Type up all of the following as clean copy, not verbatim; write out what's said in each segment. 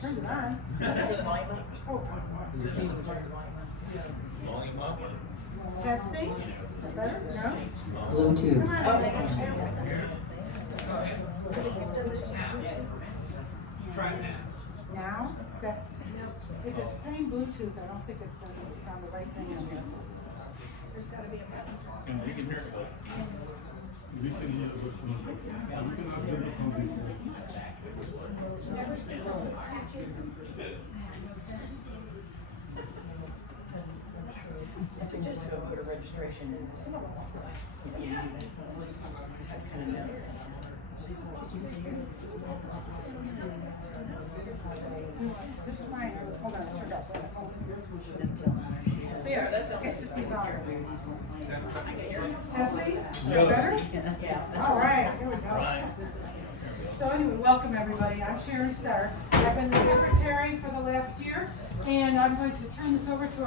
turned it on. Testing? Better? No? Bluetooth. Now? If it's saying Bluetooth, I don't think it's on the right thing. There's got to be a button. And we can hear it. We can hear it. We can ask them to come this way. Just go put a registration in. Some of them won't like, just have kind of notes. Did you see it? This is mine. Hold on, I turned off. So yeah, that's okay. Just keep going. Testing? Is Yeah. that better? Yeah. All right, here we go. So anyway, welcome everybody. I'm Sharon Starr. I've been the secretary for the last year, and I'm going to turn this over to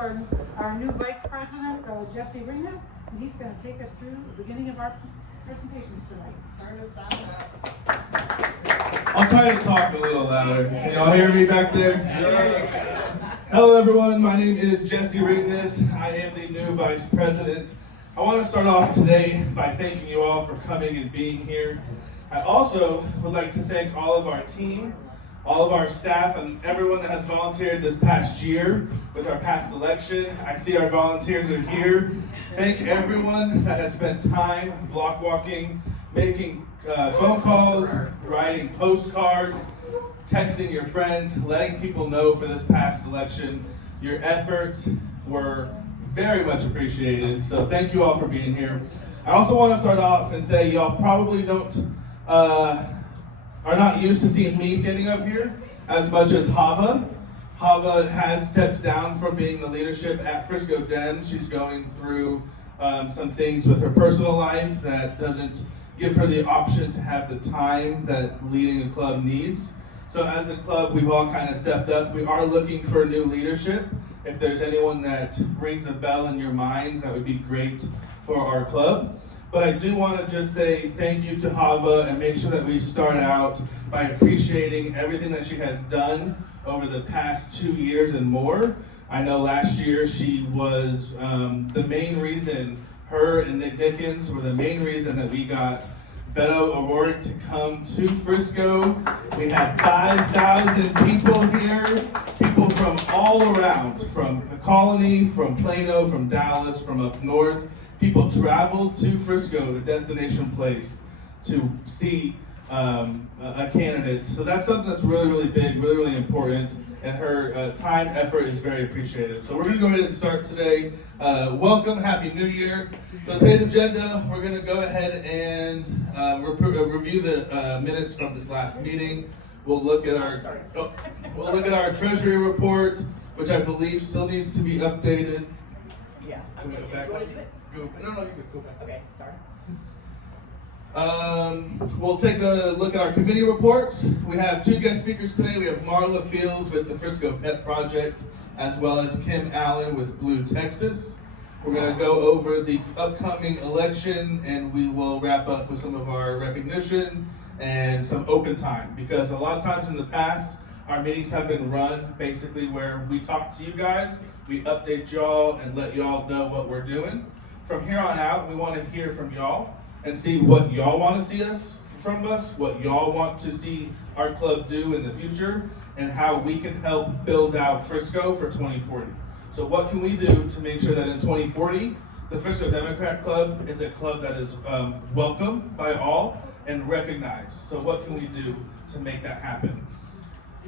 our new vice president, Jesse Ringus, and he's going to take us through the beginning of our presentations tonight. I'll try to talk a little louder. Can y'all hear me back there? Hello everyone, my name is Jesse Ringus. I am the new vice president. I want to start off today by thanking you all for coming and being here. I also would like to thank all of our team, all of our staff, and everyone that has volunteered this past year with our past election. I see our volunteers are here. Thank everyone that has spent time block walking, making phone calls, writing postcards, texting your friends, letting people know for this past election. Your efforts were very much appreciated, so thank you all for being here. I also want to start off and say y'all probably are not used to seeing me standing up here as much as Hava. Hava has stepped down from being the leadership at Frisco Dems. She's going through some things with her personal life that doesn't give her the option to have the time that leading a club needs. So as a club, we've all kind of stepped up. We are looking for new leadership. If there's anyone that rings a bell in your mind, that would be great for our club. But I do want to just say thank you to Hava and make sure that we start out by appreciating everything that she has done over the past 2 years and more. I know last year she was the main reason, her and Nick Dickens were the main reason that we got Beto O'Rourke to come to Frisco. We had 5,000 people here, people from all around, from the Colony, from Plano, from Dallas, from up north. People traveled to Frisco, the destination place, to see a candidate. So that's something that's really, really big, really, really important, and her time, effort is very appreciated. So we're gonna go ahead and start today. Welcome, Happy New Year. So today's agenda, we're gonna go ahead and review the minutes from this last meeting. We'll look at our treasury report, which I believe still needs to be updated. Yeah. Can we go back? Do you want to do it? No, you can go back. Okay, sorry. We'll take a look at our committee reports. We have 2 guest speakers today. We have Marla Fields with the Frisco Pet Project, as well as Kim Allen with Blue Texas. We're going to go over the upcoming election, and we will wrap up with some of our recognition and some open time, because a lot of times in the past, our meetings have been run basically where we talk to you guys, we update y'all and let y'all know what we're doing. From here on out, we want to hear from y'all and see what y'all want to see from us, what y'all want to see our club do in the future, and how we can help build out Frisco for 2040. So what can we do to make sure that in 2040, the Frisco Democrat Club is a club that is welcomed by all and recognized? So what can we do to make that happen?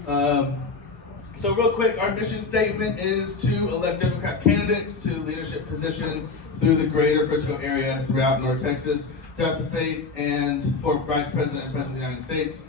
So real quick, our mission statement is to elect Democrat candidates to leadership position through the greater Frisco area throughout North Texas, throughout the state, and for Vice President and President of the United States.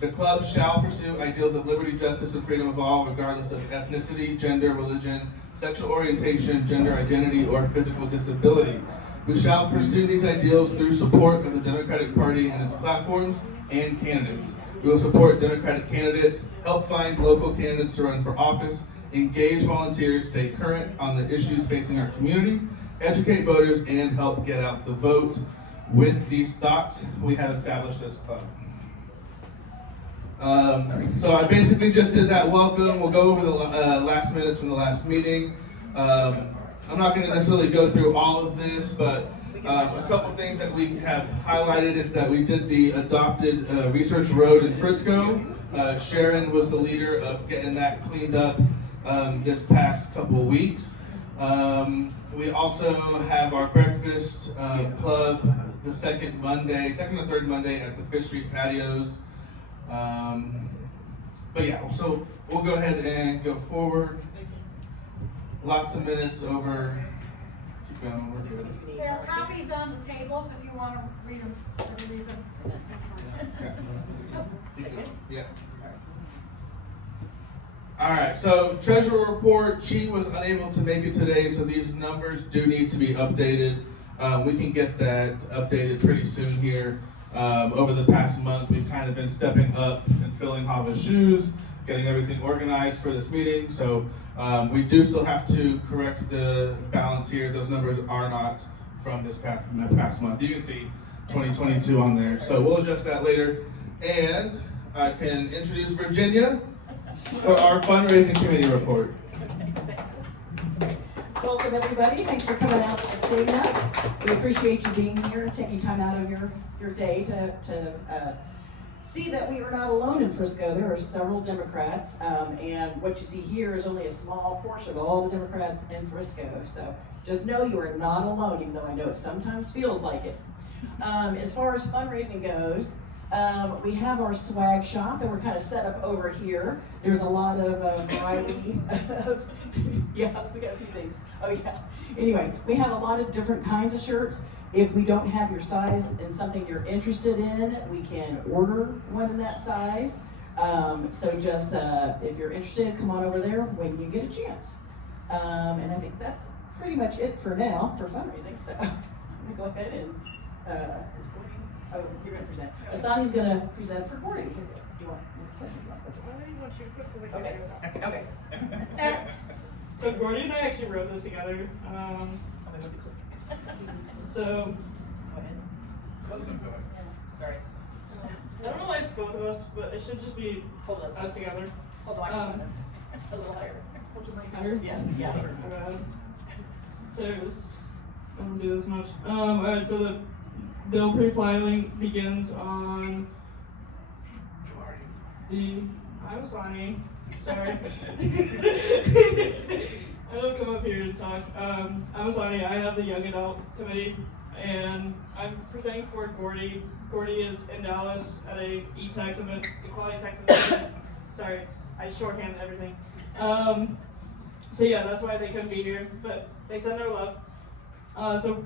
The club shall pursue ideals of liberty, justice, and freedom of all, regardless of ethnicity, gender, religion, sexual orientation, gender identity, or physical disability. We shall pursue these ideals through support of the Democratic Party and its platforms and candidates. We will support Democratic candidates, help find local candidates to run for office, engage volunteers, stay current on the issues facing our community, educate voters, and help get out the vote. With these thoughts, we have established this club. So I basically just did that welcome. We'll go over the last minutes from the last meeting. I'm not going to necessarily go through all of this, but a couple things that we have highlighted is that we did the adopted research road in Frisco. Sharon was the leader of getting that cleaned up this past couple weeks. We also have our breakfast club the second or third Monday at the Fish Street patios. But yeah, so we'll go ahead and go forward. Lots of minutes over. Keep going, we're good. There are copies on the tables if you want to read them for the reason. Okay. Keep going. Yeah. All right, so treasurer report, she was unable to make it today, so these numbers do need to be updated. We can get that updated pretty soon here. Over the past month, we've kind of been stepping up and filling Hava's shoes, getting everything organized for this meeting. So we do still have to correct the balance here. Those numbers are not from this past month. You can see 2022 on there. So we'll adjust that later. And I can introduce Virginia for our fundraising committee report. Thanks. Welcome everybody. Thanks for coming out and seeing us. We appreciate you being here and taking time out of your day to see that we are not alone in Frisco. There are several Democrats, and what you see here is only a small portion of all the Democrats in Frisco. So just know you are not alone, even though I know it sometimes feels like it. As far as fundraising goes, we have our swag shop, and we're kind of set up over here. There's a lot of variety of, yeah, we got a few things. Oh yeah. Anyway, we have a lot of different kinds of shirts. If we don't have your size and something you're interested in, we can order one in that size. So just if you're interested, come on over there when you get a chance. And I think that's pretty much it for now for fundraising. So I'm gonna go ahead and is Gordy? Oh, you're gonna present. Asani's gonna present for Gordy. Do you want? Okay. Okay. So Gordy and I actually wrote this together. So, Sorry. I don't know why it's both of us, but it should just be us together. Hold on. A little higher. Hold your mic Higher? Yeah. Yeah. So this, I don't do this much. Alright, so the bill pre-filing begins on I'm Asani. Sorry. I don't come up here to talk. I'm Asani. I have the Young Adult Committee, and I'm presenting for Gordy. Gordy is in Dallas at a E-Tex event, Equality Texas event. Sorry, I shorthand everything. So yeah, that's why they couldn't be here, but they send their love. So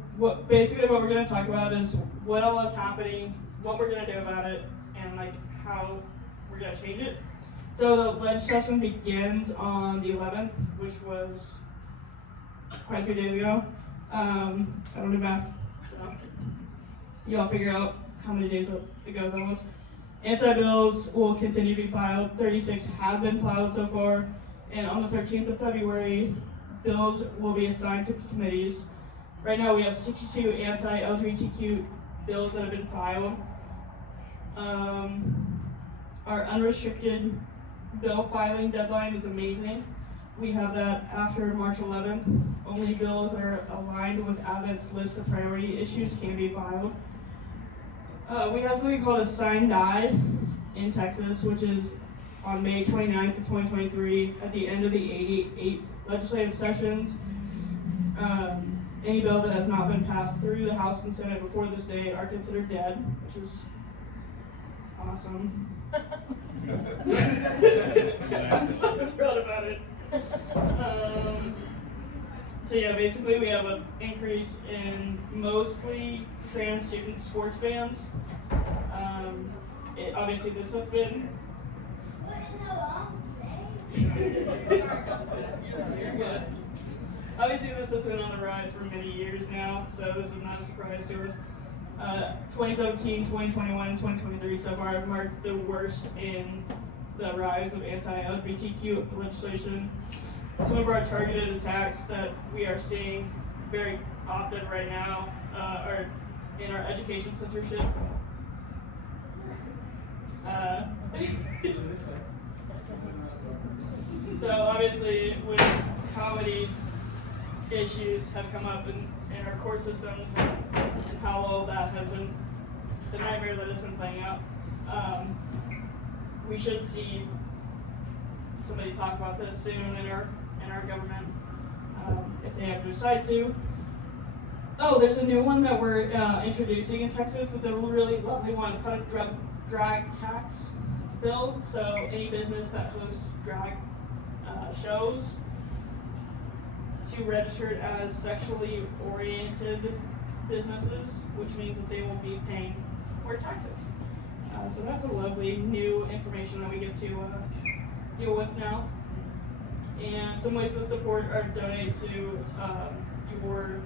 basically what we're going to talk about is what all is happening, what we're going to do about it, and like how we're going to change it. So the ledge session begins on the 11th, which was quite a few days ago. I don't do math, so y'all figure out how many days ago that was. Anti-bills will continue to be filed. 36 have been filed so far, and on the 13th of February, bills will be assigned to committees. Right now we have 62 anti-LGBTQ bills that have been filed. Our unrestricted bill filing deadline is amazing. We have that after March 11th. Only bills that are aligned with Abbott's list of priority issues can be filed. We have something called a sign die in Texas, which is on May 29th of 2023 at the end of the 88 legislative sessions. Any bill that has not been passed through the House and Senate before this day are considered dead, which is awesome. I'm so thrilled about it. So yeah, basically we have an increase in mostly trans student sports bans. Obviously this has been Obviously this has been on the rise for many years now, so this is not a surprise to us. 2017, 2021, and 2023 so far have marked the worst in the rise of anti-LGBTQ legislation. Some of our targeted attacks that we are seeing very often right now are in our education censorship. So obviously, when comedy issues have come up in our court systems and how all of that has been, the nightmare that has been playing out, we should see somebody talk about this soon in our government, if they ever decide to. Oh, there's a new one that we're introducing in Texas. It's a really lovely one. It's called a drag tax bill. So any business that hosts drag shows to register it as sexually oriented businesses, which means that they will be paying more taxes. So that's a lovely new information that we get to deal with now. And some ways to support are donate to your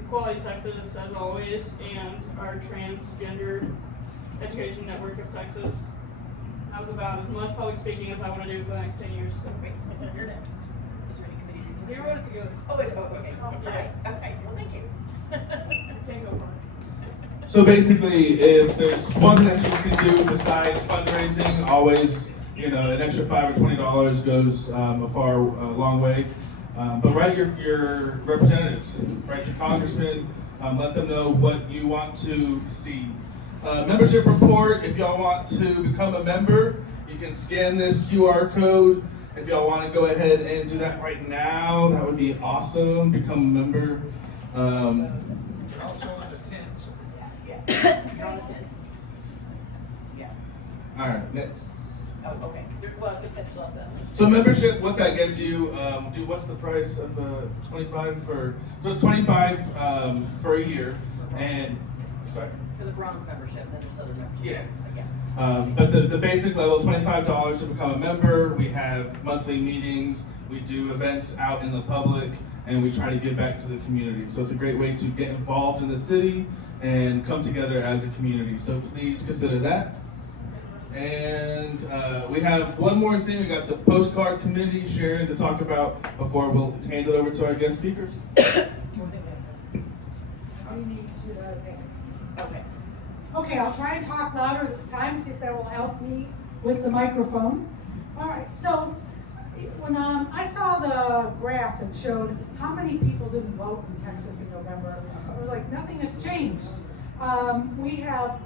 Equality Texas, as always, and our Transgender Education Network of Texas. That was about as much public speaking as I want to do for the next 10 years. So. Wait, you're next. Is there any committee? You wrote it together. Oh, okay. All right. Okay. Well, thank you. Can't go wrong. So basically, if there's one thing that you can do besides fundraising, always, an extra $5 or $20 goes a long way. But write your representatives, write your congressmen, let them know what you want to see. Membership report, if y'all want to become a member, you can scan this QR code. If y'all want to go ahead and do that right now, that would be awesome, become a member. Also in the tents. Yeah. You're on the tents. Yeah. All right, next. Oh, okay. Well, I was gonna say there's lost that. So membership, what that gets you, what's the price of the 25 for, so it's 25 for a year, and, sorry? For the bronze membership, then there's other memberships. Yeah. But yeah. But the basic level, $25 to become a member. We have monthly meetings, we do events out in the public, and we try to give back to the community. So it's a great way to get involved in the city and come together as a community. So please consider that. And we have one more thing. We got the postcard committee sharing to talk about before we'll hand it over to our guest speakers. We need to advance. Okay. Okay, I'll try and talk louder this time, see if that will help me with the microphone. All right, so when I saw the graph that showed how many people didn't vote in Texas in November, I was like, nothing has changed. We have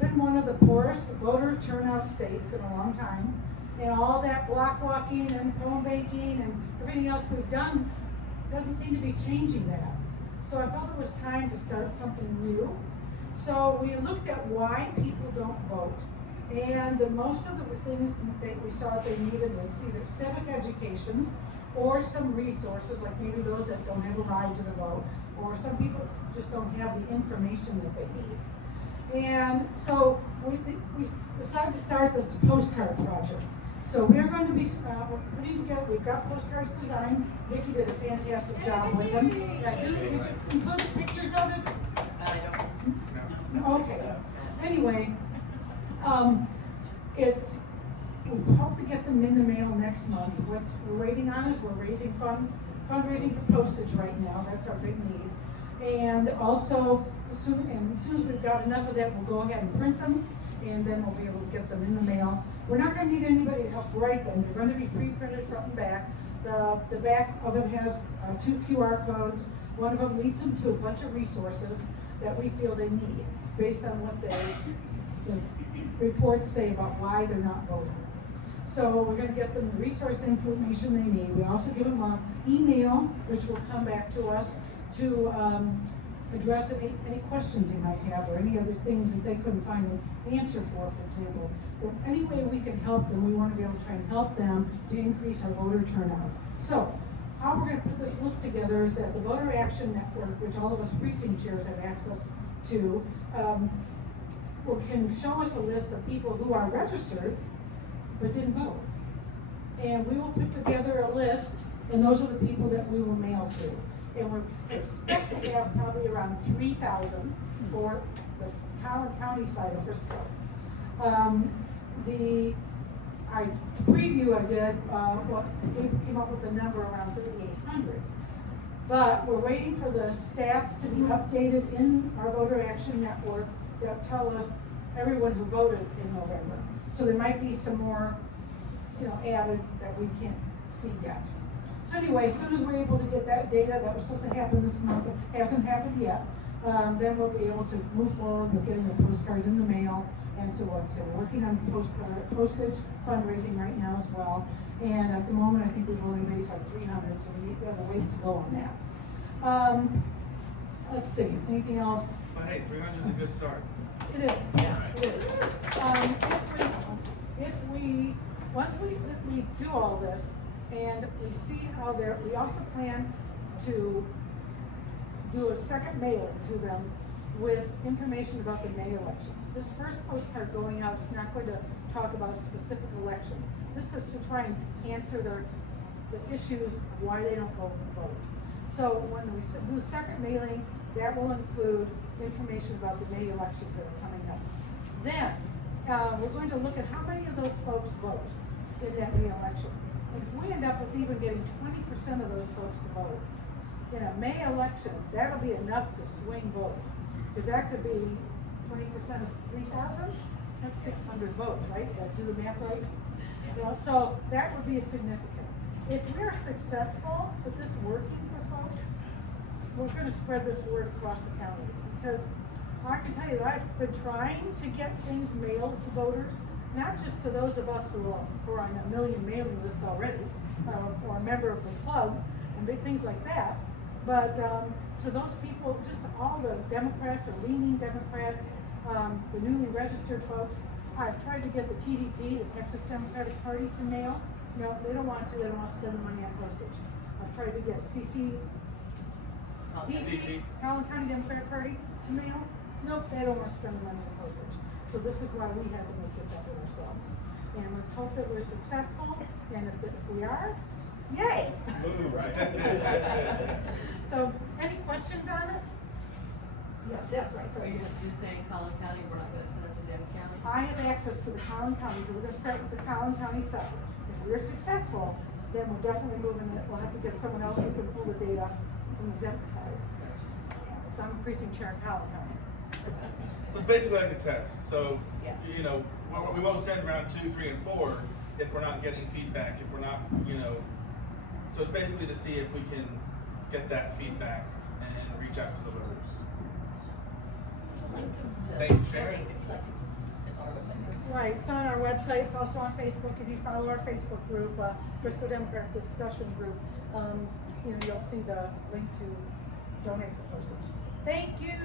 been one of the poorest voter turnout states in a long time, and all that block walking and phone banking and everything else we've done doesn't seem to be changing that. So I felt it was time to start something new. So we looked at why people don't vote. And most of the things that we saw they needed was either civic education or some resources, like maybe those that don't have a ride to the vote, or some people just don't have the information that they need. And so we decided to start this postcard project. So we're going to be putting together, we've got postcards designed. Vicki did a fantastic job with them. Did you include pictures of it? I don't. Okay. Anyway, we hope to get them in the mail next month. What we're waiting on is we're raising fundraising for postage right now. That's our big need. And also, as soon as we've got enough of that, we'll go ahead and print them, and then we'll be able to get them in the mail. We're not going to need anybody to help write them. They're going to be pre-printed front and back. The back of it has 2 QR codes. One of them leads them to a bunch of resources that we feel they need, based on what the reports say about why they're not voting. So we're going to get them the resource information they need. We also give them an email, which will come back to us to address any questions they might have, or any other things that they couldn't find an answer for example. But any way we can help them, we want to be able to try and help them to increase our voter turnout. So how we're going to put this list together is that the Voter Action Network, which all of us precinct chairs have access to, can show us a list of people who are registered but didn't vote. And we will put together a list, and those are the people that we will mail to. And we expect to have probably around 3,000 for the Collin County side of Frisco. The preview I did, came up with a number around 3,800. But we're waiting for the stats to be updated in our Voter Action Network that tell us everyone who voted in November. So there might be some more, added that we can't see yet. So anyway, as soon as we're able to get that data that was supposed to happen this month, it hasn't happened yet, then we'll be able to move forward with getting the postcards in the mail. And so like I said, we're working on postage fundraising right now as well. And at the moment, I think we've only raised like 300, so we have a ways to go on that. Let's see, anything else? But hey, 300 is a good start. It is, yeah, it is. Once we do all this and we see how we also plan to do a second mailing to them with information about the May elections. This first postcard going out is not going to talk about a specific election. This is to try and answer the issues of why they don't go and vote. So when we do the second mailing, that will include information about the May elections that are coming up. Then, we're going to look at how many of those folks vote in that May election. And if we end up with even getting 20% of those folks to vote in a May election, that'll be enough to swing votes. Because that could be 20% of 3,000, that's 600 votes, right? Did I do the math right? So that would be significant. If we're successful with this working for folks, we're going to spread this word across the counties, because I can tell you that I've been trying to get things mailed to voters, not just to those of us who are on a million mailing lists already, or a member of the club, and big things like that, but to those people, just to all the Democrats or leaning Democrats, the newly registered folks. I've tried to get the TDP, the Texas Democratic Party, to mail. No, they don't want to. They don't want to spend the money on postage. I've tried to get DP, Collin County Democratic Party, to mail. Nope, they don't want to spend the money on postage. So this is why we had to make this effort ourselves. And let's hope that we're successful. And if we are, yay! Right. So, any questions on it? Yes, that's right. So Are you just saying Collin County, we're not gonna send it to Denton County? I have access to the Collin County, so we're gonna start with the Collin County side. If we're successful, then we'll definitely move in it. We'll have to get someone else who can pull the data from the Denton side. So I'm increasing chair in Collin County. So it's basically like a test. So, Yeah. we won't send round 2, 3, and 4 if we're not getting feedback, if we're not, so it's basically to see if we can get that feedback and reach out to the voters. Thank you, Sharon. It's on our website. Right, it's on our website, it's also on Facebook. If you follow our Facebook group, Frisco Democrat Discussion Group, you'll see the link to donate for postage. Thank you.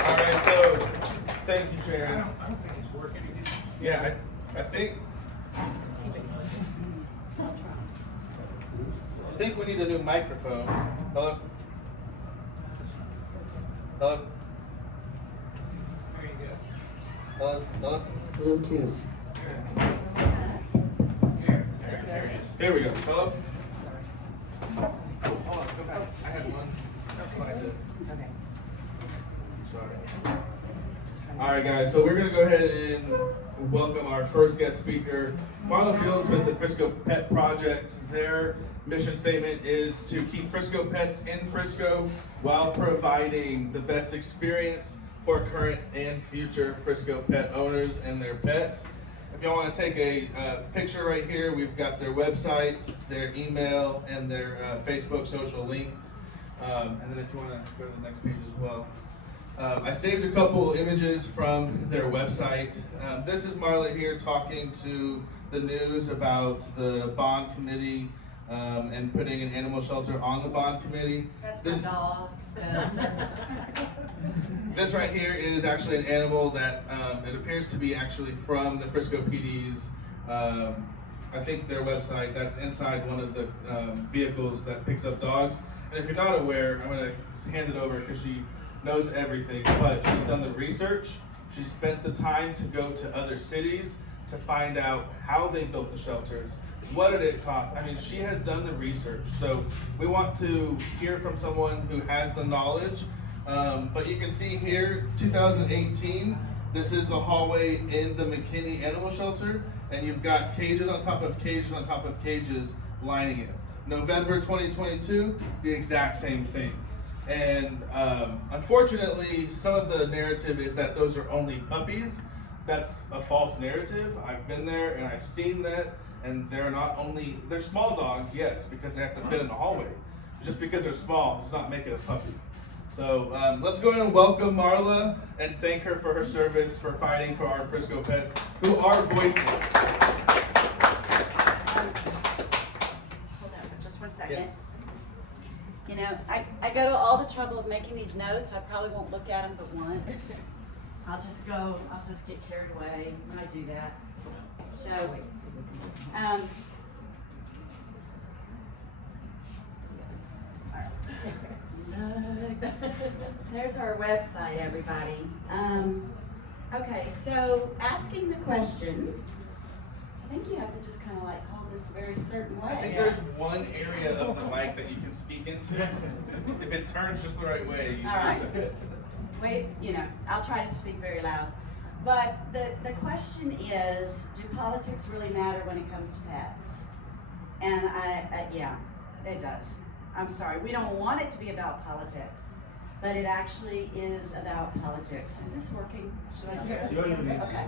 All right, so thank you, I Sharon. don't think it's working. Yeah, I think we need a new microphone. Hello? Hello? There you go. Hello? Hello? Bluetooth. There it is. Here we go. Hello? Hold on, go back. I had one. Slide it. Okay. Sorry. All right, guys. So we're gonna go ahead and welcome our first guest speaker, Marla Fields with the Frisco Pet Project. Their mission statement is to keep Frisco pets in Frisco while providing the best experience for current and future Frisco pet owners and their pets. If y'all want to take a picture right here, we've got their website, their email, and their Facebook social link. And then if you want to go to the next page as well. I saved a couple images from their website. This is Marla here talking to the news about the bond committee and putting an animal shelter on the bond committee. That's my dog. This right here is actually an animal that it appears to be actually from the Frisco PD's, I think their website, that's inside one of the vehicles that picks up dogs. And if you're not aware, I'm gonna hand it over because she knows everything, but she's done the research. She spent the time to go to other cities to find out how they built the shelters. What did it cost? I mean, she has done the research. So we want to hear from someone who has the knowledge. But you can see here, 2018, this is the hallway in the McKinney Animal Shelter, and you've got cages on top of cages on top of cages lining it. November 2022, the exact same thing. And unfortunately, some of the narrative is that those are only puppies. That's a false narrative. I've been there and I've seen that, and they're small dogs, yes, because they have to fit in the hallway. Just because they're small does not make it a puppy. So let's go ahead and welcome Marla and thank her for her service for fighting for our Frisco pets, who are voiceless. Hold on for just one second. Yes. You know, I go to all the trouble of making these notes. I probably won't look at them but once. I'll just get carried away when I do that. So, there's our website, everybody. Okay, so asking the question, I think you have to just kind of like hold this a very certain way. I think there's one area of the mic that you can speak into. If it turns just the right way, you All right. use it. Wait, I'll try to speak very loud. But the question is, do politics really matter when it comes to pets? And yeah, it does. I'm sorry, we don't want it to be about politics, but it actually is about politics. Is this working? Should I just? Okay.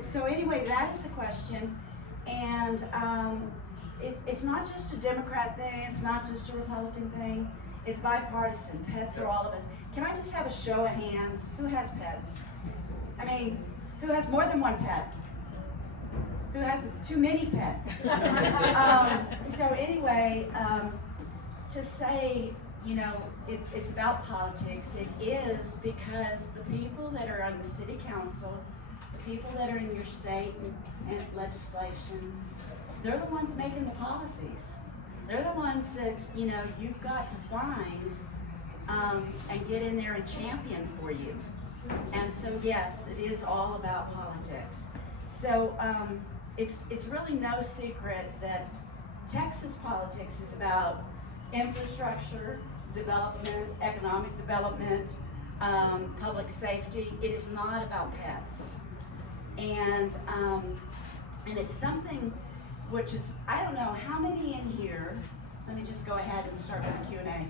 So anyway, that is the question, and it's not just a Democrat thing. It's not just a Republican thing. It's bipartisan. Pets are all of us. Can I just have a show of hands? Who has pets? I mean, who has more than one pet? Who has too many pets? So anyway, to say, it's about politics, it is because the people that are on the city council, the people that are in your state and legislation, they're the ones making the policies. They're the ones that, you've got to find and get in there and champion for you. And so yes, it is all about politics. So it's really no secret that Texas politics is about infrastructure, development, economic development, public safety. It is not about pets. And it's something which is, I don't know how many in here, let me just go ahead and start with the Q&A.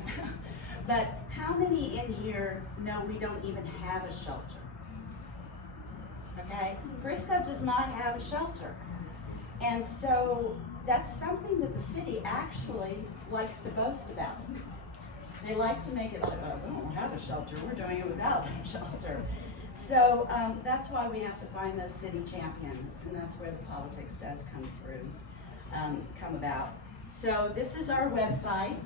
But how many in here know we don't even have a shelter? Okay, Frisco does not have a shelter. And so that's something that the city actually likes to boast about. They like to make it like, oh, we don't have a shelter, we're doing it without a shelter. So that's why we have to find those city champions, and that's where the politics does come about. So this is our website.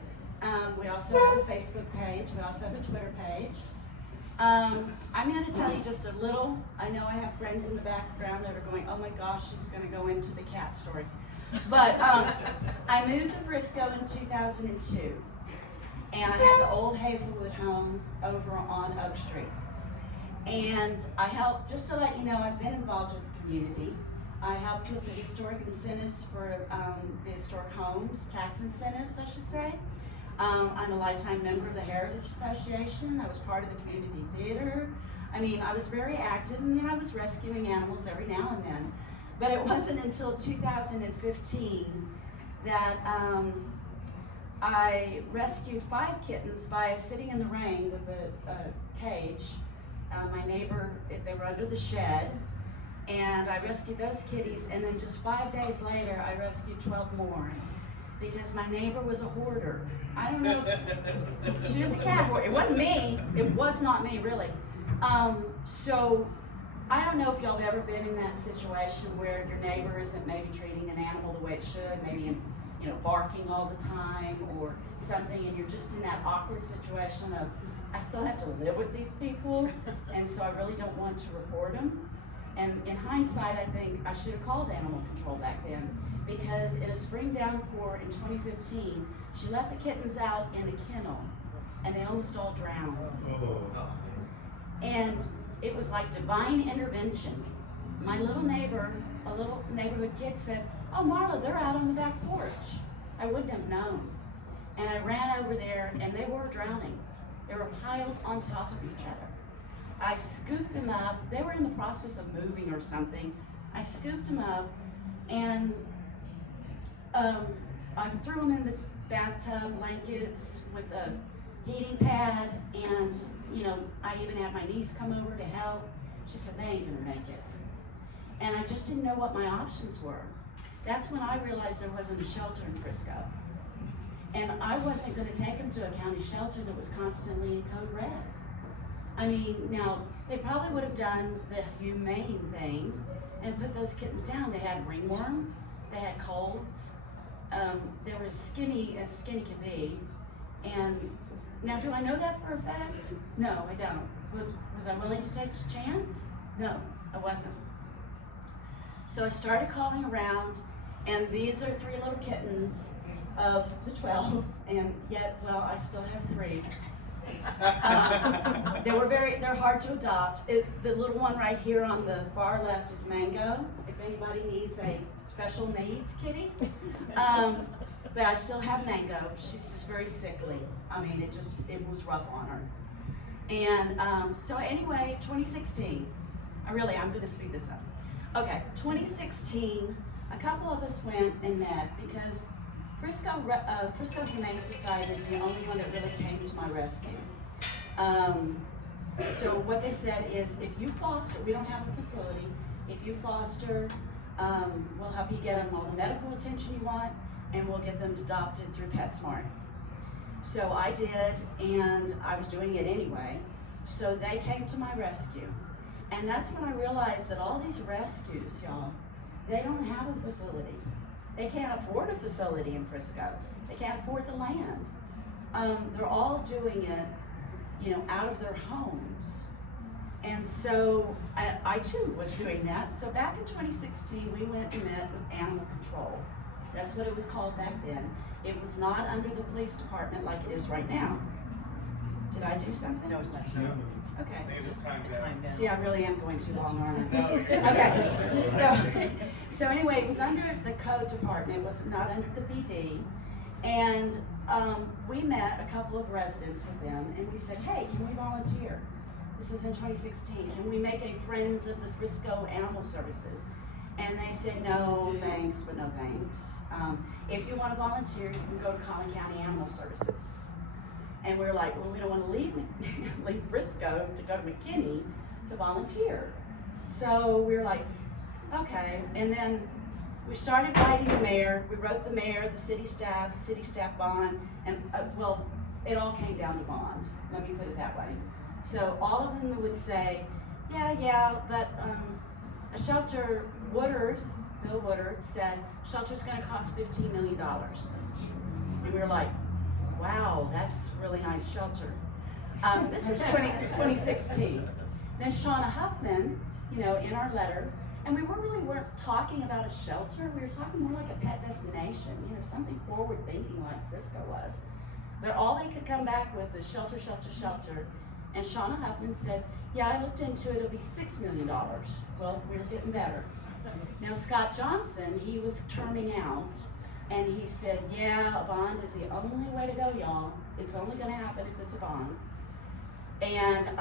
We also have a Facebook page. We also have a Twitter page. I'm going to tell you just a little. I know I have friends in the background that are going, oh my gosh, she's going to go into the cat story. But I moved to Frisco in 2002, and I had the old Hazelwood home over on Oak Street. And I helped, just to let you know, I've been involved with the community. I helped with the historic incentives for the historic homes, tax incentives, I should say. I'm a lifetime member of the Heritage Association. I was part of the community theater. I mean, I was very active, and then I was rescuing animals every now and then. But it wasn't until 2015 that I rescued 5 kittens by sitting in the rain with a cage. My neighbor, they were under the shed, and I rescued those kitties, and then just 5 days later, I rescued 12 more. Because my neighbor was a hoarder. I don't know if, she was a cat hoarder. It wasn't me. It was not me, really. So I don't know if y'all have ever been in that situation where your neighbor isn't maybe treating an animal the way it should, maybe it's, barking all the time or something, and you're just in that awkward situation of, I still have to live with these people, and so I really don't want to report them. And in hindsight, I think I should have called animal control back then, because in a spring downpour in 2015, she left the kittens out in a kennel, and they almost all drowned. And it was like divine intervention. My little neighbor, a little neighborhood kid said, oh, Marla, they're out on the back porch. I wouldn't have known. And I ran over there, and they were drowning. They were piled on top of each other. I scooped them up. They were in the process of moving or something. I scooped them up, and I threw them in the bathtub blankets with a heating pad, and you know, I even had my niece come over to help. She said, they ain't gonna make it. And I just didn't know what my options were. That's when I realized there wasn't a shelter in Frisco. And I wasn't gonna take them to a county shelter that was constantly in code red. I mean, now, they probably would have done the humane thing and put those kittens down. They had ringworm, they had colds, they were as skinny could be. And now, do I know that for a fact? No, I don't. Was I willing to take a chance? No, I wasn't. So I started calling around, and these are 3 little kittens of the 12, and yet, well, I still have 3. They're hard to adopt. The little one right here on the far left is Mango, if anybody needs a special needs kitty. But I still have Mango. She's just very sickly. I mean, it was rough on her. And so anyway, 2016, I'm gonna speed this up. Okay, 2016, a couple of us went and met because Frisco Humane Society is the only one that really came to my rescue. So what they said is, if you foster, we don't have a facility, if you foster, we'll help you get them all the medical attention you want, and we'll get them adopted through PetSmart. So I did, and I was doing it anyway. So they came to my rescue. And that's when I realized that all these rescues, y'all, they don't have a facility. They can't afford a facility in Frisco. They can't afford the land. They're all doing it, you know, out of their homes. And so I too was doing that. So back in 2016, we went and met with Animal Control. That's what it was called back then. It was not under the police department like it is right now. Did I do something? No, it's not true. Okay. They just timed out. Time down. See, I really am going too long, aren't I? No, you're good. Okay, so anyway, it was under the code department, it was not under the PD. And we met a couple of residents with them, and we said, hey, can we volunteer? This is in 2016. Can we make a Friends of the Frisco Animal Services? And they said, no, thanks, but no thanks. If you want to volunteer, you can go to Collin County Animal Services. And we're like, well, we don't want to leave Frisco to go to McKinney to volunteer. So we were like, okay. And then we started writing the mayor. We wrote the mayor, the city staff bond, and well, it all came down to bond. Let me put it that way. So all of them would say, yeah, but a shelter, Bill Woodard said, shelter's gonna cost $15 million. And we were like, wow, that's really nice shelter. This is 2016. Then Shauna Huffman, you know, in our letter, and we weren't talking about a shelter, we were talking more like a pet destination, you know, something forward thinking like Frisco was. But all they could come back with is shelter, shelter, shelter. And Shauna Huffman said, yeah, I looked into it, it'll be $6 million. Well, we were getting better. Now Scott Johnson, he was terming out, and he said, yeah, a bond is the only way to go, y'all. It's only gonna happen if it's a bond. And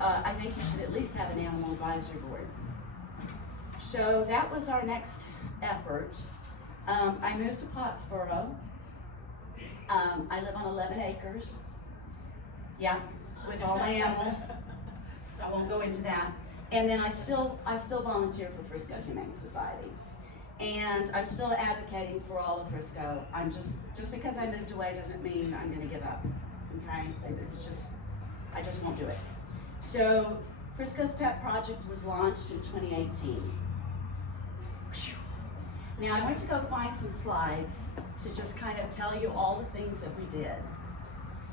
I think you should at least have an animal advisory board. So that was our next effort. I moved to Pottsboro. I live on 11 acres. Yeah, with all my animals. I won't go into that. And then I still volunteer for Frisco Humane Society. And I'm still advocating for all of Frisco. I'm just because I moved away doesn't mean I'm gonna give up, okay? It's just, I just won't do it. So Frisco's Pet Project was launched in 2018. Now I went to go find some slides to just kind of tell you all the things that we did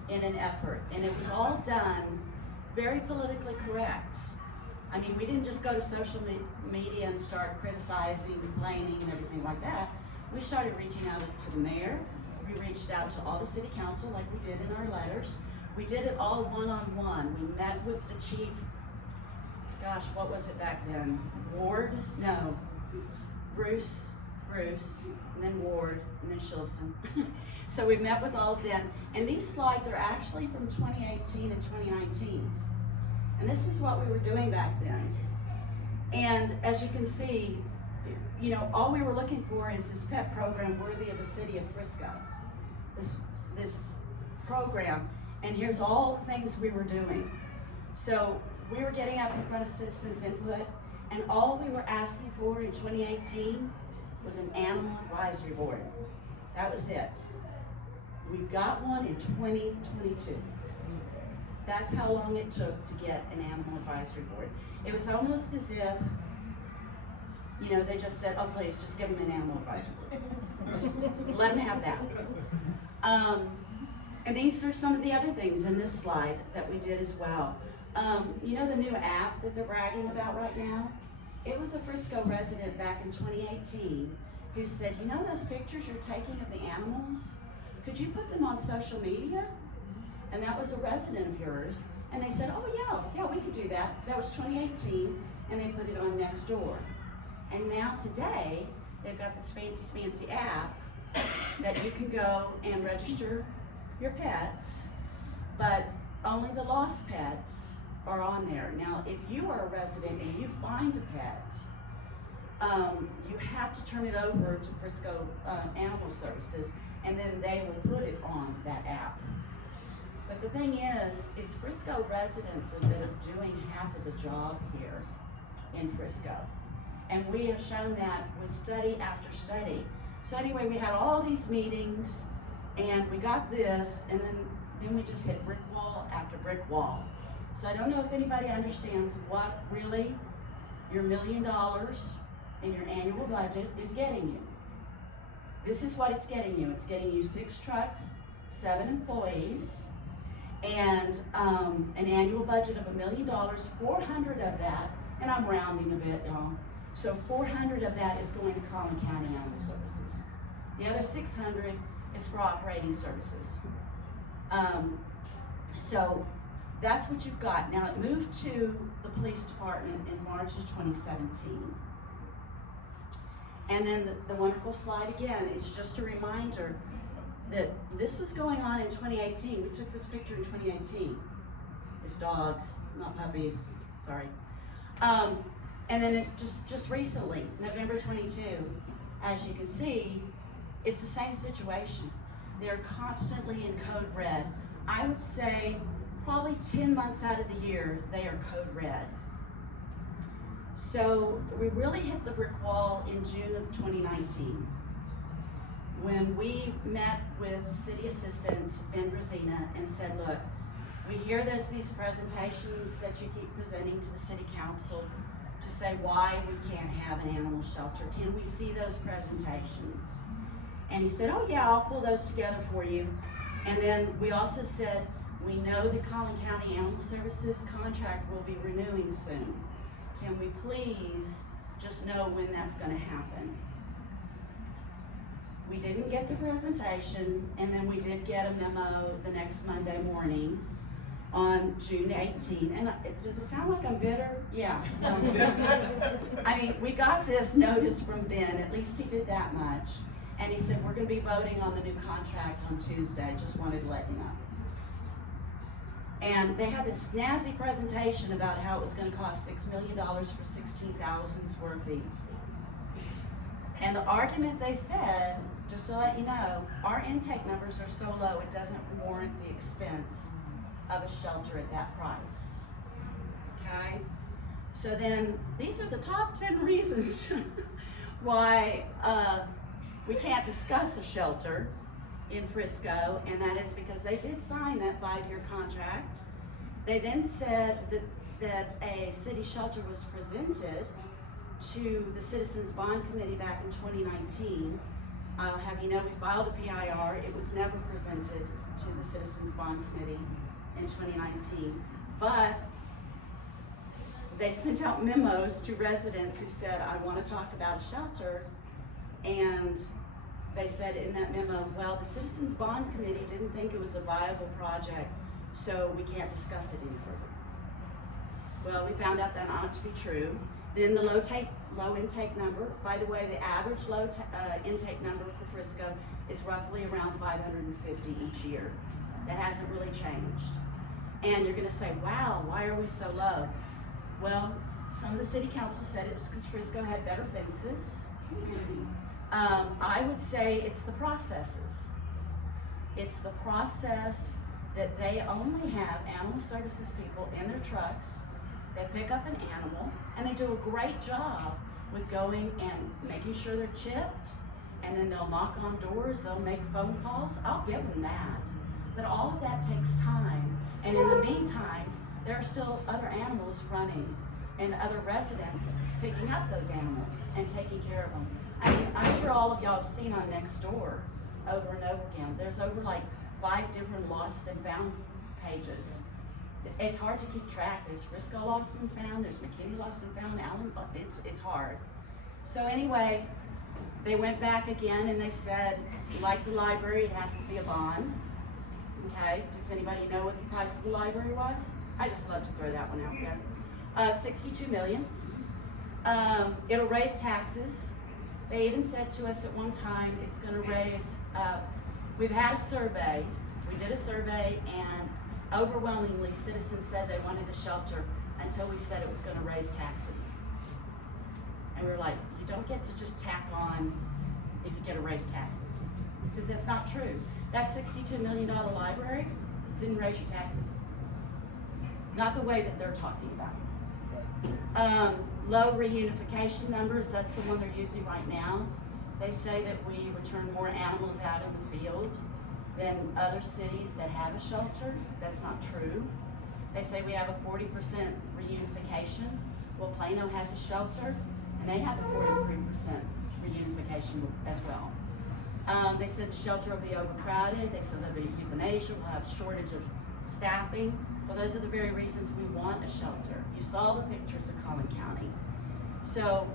in an effort. And it was all done very politically correct. I mean, we didn't just go to social media and start criticizing, complaining, and everything like that. We started reaching out to the mayor. We reached out to all the city council like we did in our letters. We did it all one-on-one. We met with the chief, gosh, what was it back then? Ward? No, Bruce, and then Ward, and then Shilson. So we met with all of them. And these slides are actually from 2018 and 2019. And this is what we were doing back then. And as you can see, you know, all we were looking for is this pet program worthy of the city of Frisco. This program, and here's all the things we were doing. So we were getting up in front of citizens input, and all we were asking for in 2018 was an animal advisory board. That was it. We got one in 2022. That's how long it took to get an animal advisory board. It was almost as if, you know, they just said, oh please, just give them an animal advisory board. Just let them have that. And these are some of the other things in this slide that we did as well. You know the new app that they're bragging about right now? It was a Frisco resident back in 2018 who said, you know those pictures you're taking of the animals? Could you put them on social media? And that was a resident of yours. And they said, oh yeah, we could do that. That was 2018, and they put it on Nextdoor. And now today, they've got this fancy app that you can go and register your pets, but only the lost pets are on there. Now, if you are a resident and you find a pet, you have to turn it over to Frisco Animal Services, and then they will put it on that app. But the thing is, it's Frisco residents that are doing half of the job here in Frisco. And we have shown that with study after study. So anyway, we had all these meetings, and we got this, and then we just hit brick wall after brick wall. So I don't know if anybody understands what really your $1 million in your annual budget is getting you. This is what it's getting you. It's getting you 6 trucks, 7 employees, and an annual budget of $1 million. 400 of that, and I'm rounding a bit, y'all. So 400 of that is going to Collin County Animal Services. The other 600 is for operating services. So that's what you've got. Now it moved to the police department in March of 2017. And then the wonderful slide again, it's just a reminder that this was going on in 2018. We took this picture in 2018. It's dogs, not puppies, sorry. And then it just recently, November 22, as you can see, it's the same situation. They're constantly in code red. I would say probably 10 months out of the year, they are code red. So we really hit the brick wall in June of 2019 when we met with City Assistant Ben Rosina and said, look, we hear there's these presentations that you keep presenting to the City Council to say why we can't have an animal shelter. Can we see those presentations? And he said, oh yeah, I'll pull those together for you. And then we also said, we know the Collin County Animal Services contract will be renewing soon. Can we please just know when that's going to happen? We didn't get the presentation, and then we did get a memo the next Monday morning on June 18. And does it sound like I'm bitter? Yeah. I mean, we got this notice from Ben, at least he did that much. And he said, we're going to be voting on the new contract on Tuesday. Just wanted to let you know. And they had this snazzy presentation about how it was going to cost $6 million for 16,000 square feet. And the argument they said, just to let you know, our intake numbers are so low it doesn't warrant the expense of a shelter at that price. Okay? So then, these are the top 10 reasons why we can't discuss a shelter in Frisco, and that is because they did sign that 5-year contract. They then said that a city shelter was presented to the Citizens Bond Committee back in 2019. I'll have you know, we filed a PIR. It was never presented to the Citizens Bond Committee in 2019, but they sent out memos to residents who said, I want to talk about a shelter, and they said in that memo, well, the Citizens Bond Committee didn't think it was a viable project, so we can't discuss it any further. Well, we found out that not to be true. Then the low intake number, by the way, the average intake number for Frisco is roughly around 550 each year. That hasn't really changed. And you're gonna say, wow, why are we so low? Well, some of the city council said it was because Frisco had better fences. I would say it's the processes. It's the process that they only have animal services people in their trucks. They pick up an animal and they do a great job with going and making sure they're chipped, and then they'll knock on doors, they'll make phone calls. I'll give them that. But all of that takes time. And in the meantime, there are still other animals running and other residents picking up those animals and taking care of them. I mean, I'm sure all of y'all have seen on Nextdoor over and over again. There's over like 5 different lost and found pages. It's hard to keep track. There's Frisco lost and found, there's McKinney lost and found, Allen, it's hard. So anyway, they went back again and they said, like the library, it has to be a bond. Okay, does anybody know what the price of the library was? I just love to throw that one out there. 62 million. It'll raise taxes. They even said to us at one time, it's gonna raise, we've had a survey, we did a survey, and overwhelmingly citizens said they wanted a shelter until we said it was gonna raise taxes. And we were like, you don't get to just tack on if you get to raise taxes, because that's not true. That $62 million library didn't raise your taxes. Not the way that they're talking about. Low reunification numbers, that's the one they're using right now. They say that we return more animals out in the field than other cities that have a shelter. That's not true. They say we have a 40% reunification. Well, Plano has a shelter, and they have a 43% reunification as well. They said the shelter will be overcrowded. They said there'll be euthanasia. We'll have a shortage of staffing. Well, those are the very reasons we want a shelter. You saw the pictures of Collin County. So,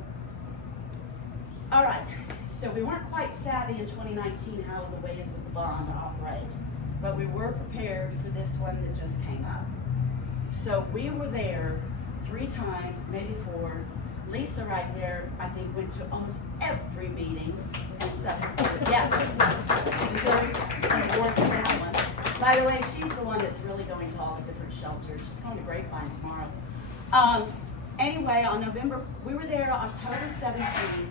all right. So we weren't quite savvy in 2019 how the ways of the bond operate, but we were prepared for this one that just came up. So we were there 3 times, maybe 4. Lisa right there, I think, went to almost every meeting and stuff. Yes, deserves an award for that one. By the way, she's the one that's really going to all the different shelters. She's going to Grapevine tomorrow. Anyway, on we were there October 17th,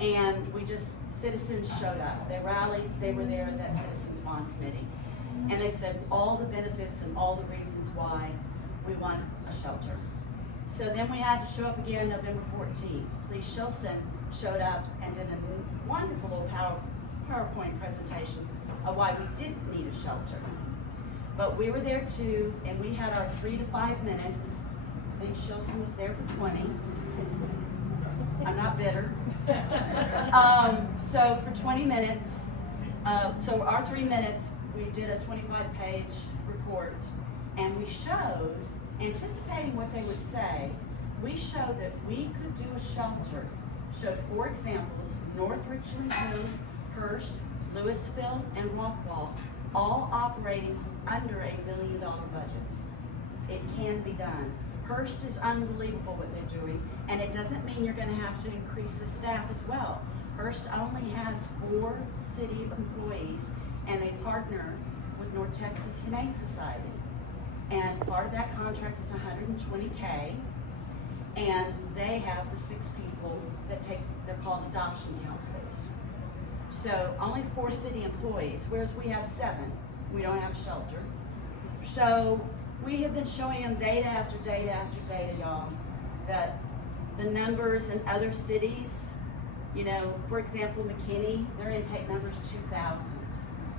and citizens showed up. They rallied, they were there at that Citizens Bond Committee. And they said all the benefits and all the reasons why we want a shelter. So then we had to show up again November 14th. Lee Shilson showed up and did a wonderful little PowerPoint presentation of why we didn't need a shelter. But we were there too, and we had our 3 to 5 minutes. I think Shilson was there for 20. I'm not bitter. So for 20 minutes, so our 3 minutes, we did a 25-page report, and we showed, anticipating what they would say, we showed that we could do a shelter. Showed 4 examples: North Richland Hills, Hearst, Louisville, and Rockwall, all operating under $1 billion budget. It can be done. Hearst is unbelievable what they're doing, and it doesn't mean you're going to have to increase the staff as well. Hearst only has 4 city employees, and they partner with North Texas Humane Society. And part of that contract is $120K, and they have the 6 people that they're called adoption counselors. So only 4 city employees, whereas we have 7. We don't have a shelter. So we have been showing them data after data after data, y'all, that the numbers in other cities, for example, McKinney, their intake number is 2,000.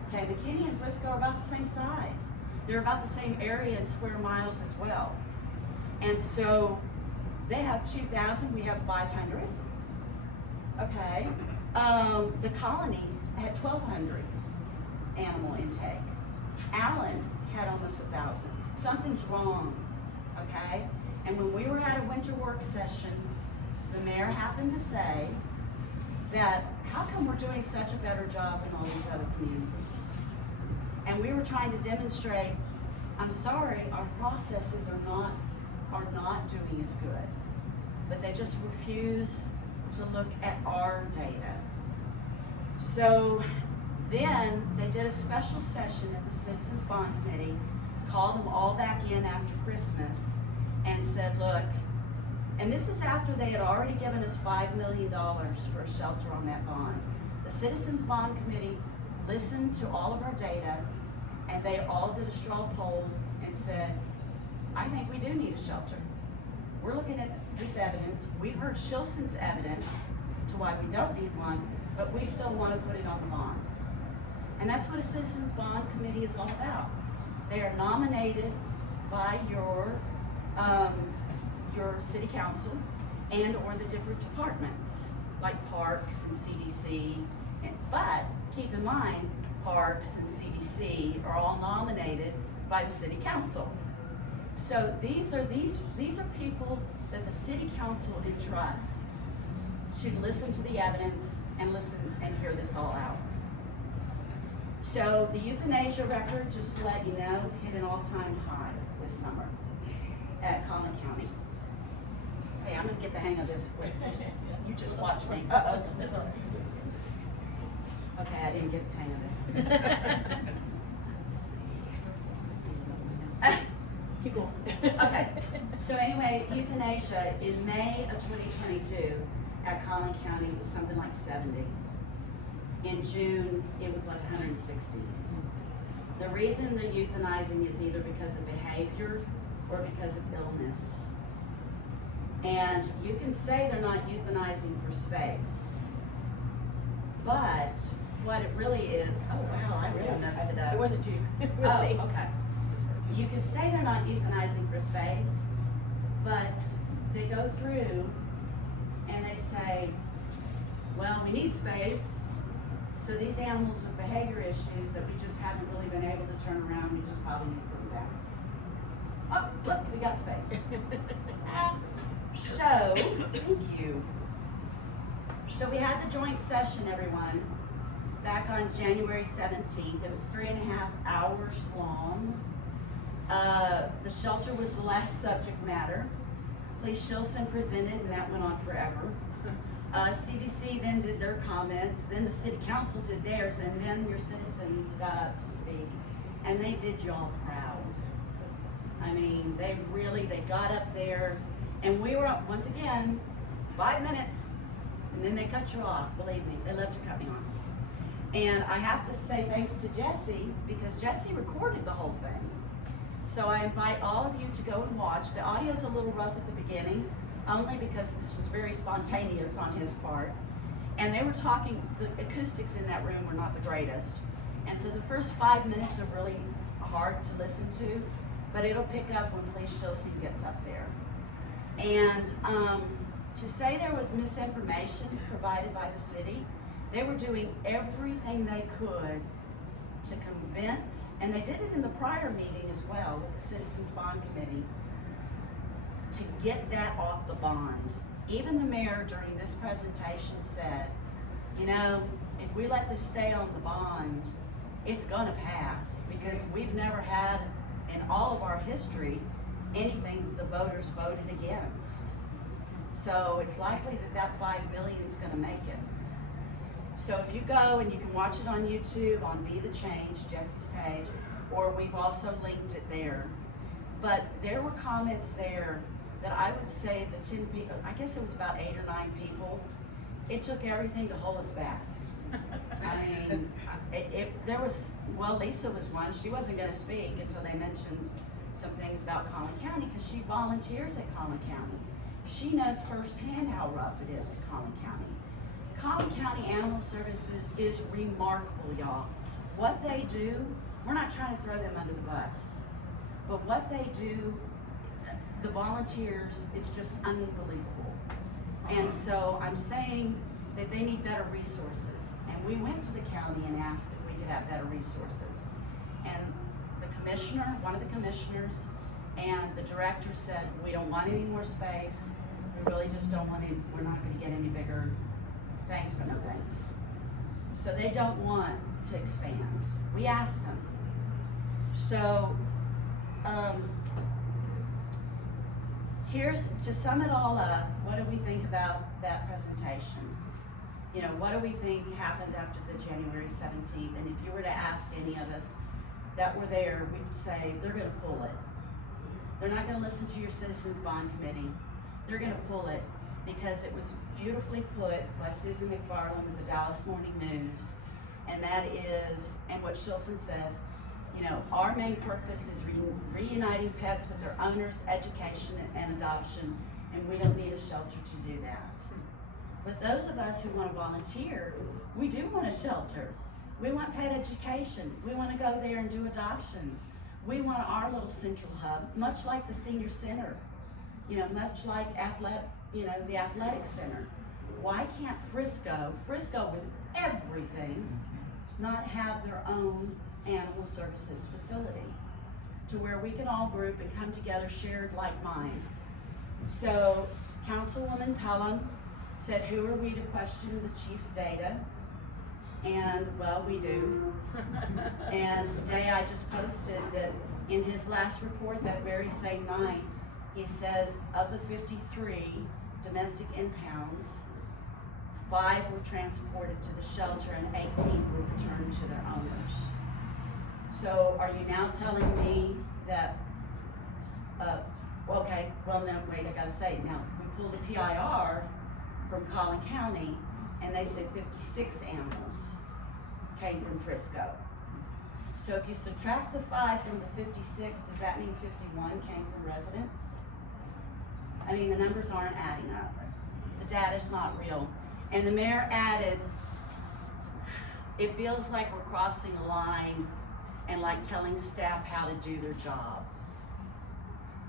Okay, McKinney and Frisco are about the same size. They're about the same area in square miles as well. And so they have 2,000, we have 500. Okay, the Colony had 1,200 animal intake. Allen had almost 1,000. Something's wrong, okay? And when we were at a winter work session, the mayor happened to say that, how come we're doing such a better job than all these other communities? And we were trying to demonstrate, I'm sorry, our processes are not doing as good. But they just refuse to look at our data. So then they did a special session at the Citizens Bond Committee, called them all back in after Christmas, and said, look, and this is after they had already given us $5 million for a shelter on that bond. The Citizens Bond Committee listened to all of our data, and they all did a straw poll and said, I think we do need a shelter. We're looking at this evidence. We've heard Shilson's evidence to why we don't need one, but we still want to put it on the bond. And that's what a Citizens Bond Committee is all about. They are nominated by your city council and or the different departments, like Parks and CDC. But keep in mind, Parks and CDC are all nominated by the city council. So these are people that the city council entrusts to listen to the evidence and listen and hear this all out. So the euthanasia record, just to let you know, hit an all-time high this summer at Collin County. Hey, I'm gonna get the hang of this quick. You just watch me. Uh-oh. Okay, I didn't get the hang of this. Keep going. Okay, so anyway, euthanasia in May of 2022 at Collin County was something like 70. In June, it was like 160. The reason they're euthanizing is either because of behavior or because of illness. And you can say they're not euthanizing for space, but what it really is, oh wow, I really messed it up. It wasn't you, it was Oh, me. okay. You can say they're not euthanizing for space, but they go through and they say, well, we need space, so these animals with behavior issues that we just haven't really been able to turn around, we just probably need to put them back. Oh, look, we got space. So, thank you. So we had the joint session, everyone, back on January 17th. It was 3.5 hours long. The shelter was the last subject matter. Police Shilson presented, and that went on forever. CDC then did their comments, then the city council did theirs, and then your citizens got up to speak, and they did y'all proud. I mean, they got up there, and we were up, once again, 5 minutes, and then they cut you off, believe me, they love to cut me off. And I have to say thanks to Jesse, because Jesse recorded the whole thing. So I invite all of you to go and watch. The audio's a little rough at the beginning, only because this was very spontaneous on his part. And they were talking, the acoustics in that room were not the greatest. And so the first 5 minutes are really hard to listen to, but it'll pick up when Police Shilson gets up there. And to say there was misinformation provided by the city, they were doing everything they could to convince, and they did it in the prior meeting as well with the Citizens Bond Committee, to get that off the bond. Even the mayor during this presentation said, you know, if we let this stay on the bond, it's gonna pass, because we've never had in all of our history anything the voters voted against. So it's likely that that $5 billion is gonna make it. So if you go, and you can watch it on YouTube on Be the Change, Jesse's page, or we've also linked it there. But there were comments there that I would say the 10 people, I guess it was about 8 or 9 people, it took everything to hold us back. I mean, there was, well, Lisa was one. She wasn't gonna speak until they mentioned some things about Collin County, because she volunteers at Collin County. She knows firsthand how rough it is at Collin County. Collin County Animal Services is remarkable, y'all. What they do, we're not trying to throw them under the bus, but what they do, the volunteers, is just unbelievable. And so I'm saying that they need better resources. And we went to the county and asked if we could have better resources. And the commissioner, one of the commissioners, and the director said, we don't want any more space. We really just don't want any, we're not gonna get any bigger. Thanks, but no thanks. So they don't want to expand. We asked them. So, here's, to sum it all up, what do we think about that presentation? You know, what do we think happened after the January 17th? And if you were to ask any of us that were there, we'd say they're gonna pull it. They're not gonna listen to your Citizens Bond Committee. They're gonna pull it, because it was beautifully put by Susan McFarland with the Dallas Morning News. and that is, and what Shilson says, you know, our main purpose is reuniting pets with their owners, education, and adoption, and we don't need a shelter to do that. But those of us who want to volunteer, we do want a shelter. We want pet education. We want to go there and do adoptions. We want our little central hub, much like the senior center, you know, much like the athletic center. Why can't Frisco with everything, not have their own animal services facility to where we can all group and come together, shared like minds? So Councilwoman Pelham said, who are we to question the chief's data? And well, we do. And today I just posted that in his last report that very same night, he says of the 53 domestic impounds, 5 were transported to the shelter and 18 were returned to their owners. So are you now telling me that, okay, well no, wait, I gotta say, now we pulled a PIR from Collin County and they said 56 animals came from Frisco. So if you subtract the 5 from the 56, does that mean 51 came from residents? I mean, the numbers aren't adding up. The data's not real. And the mayor added, it feels like we're crossing a line and like telling staff how to do their jobs.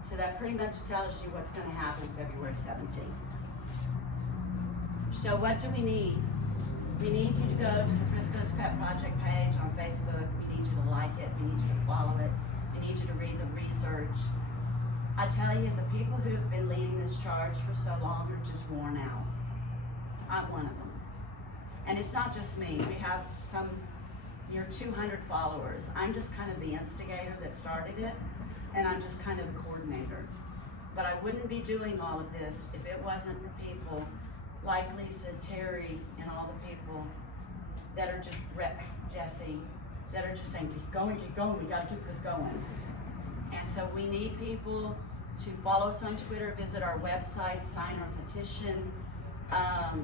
So that pretty much tells you what's gonna happen February 17th. So what do we need? We need you to go to the Frisco's Pet Project page on Facebook. We need you to like it, we need you to follow it, we need you to read the research. I tell you, the people who have been leading this charge for so long are just worn out. I'm one of them. And it's not just me. We have some near 200 followers. I'm just kind of the instigator that started it, and I'm just kind of the coordinator. But I wouldn't be doing all of this if it wasn't for people like Lisa, Terry, and all the people that are just, Jesse, that are just saying, keep going, we gotta keep this going. And so we need people to follow us on Twitter, visit our website, sign our petition,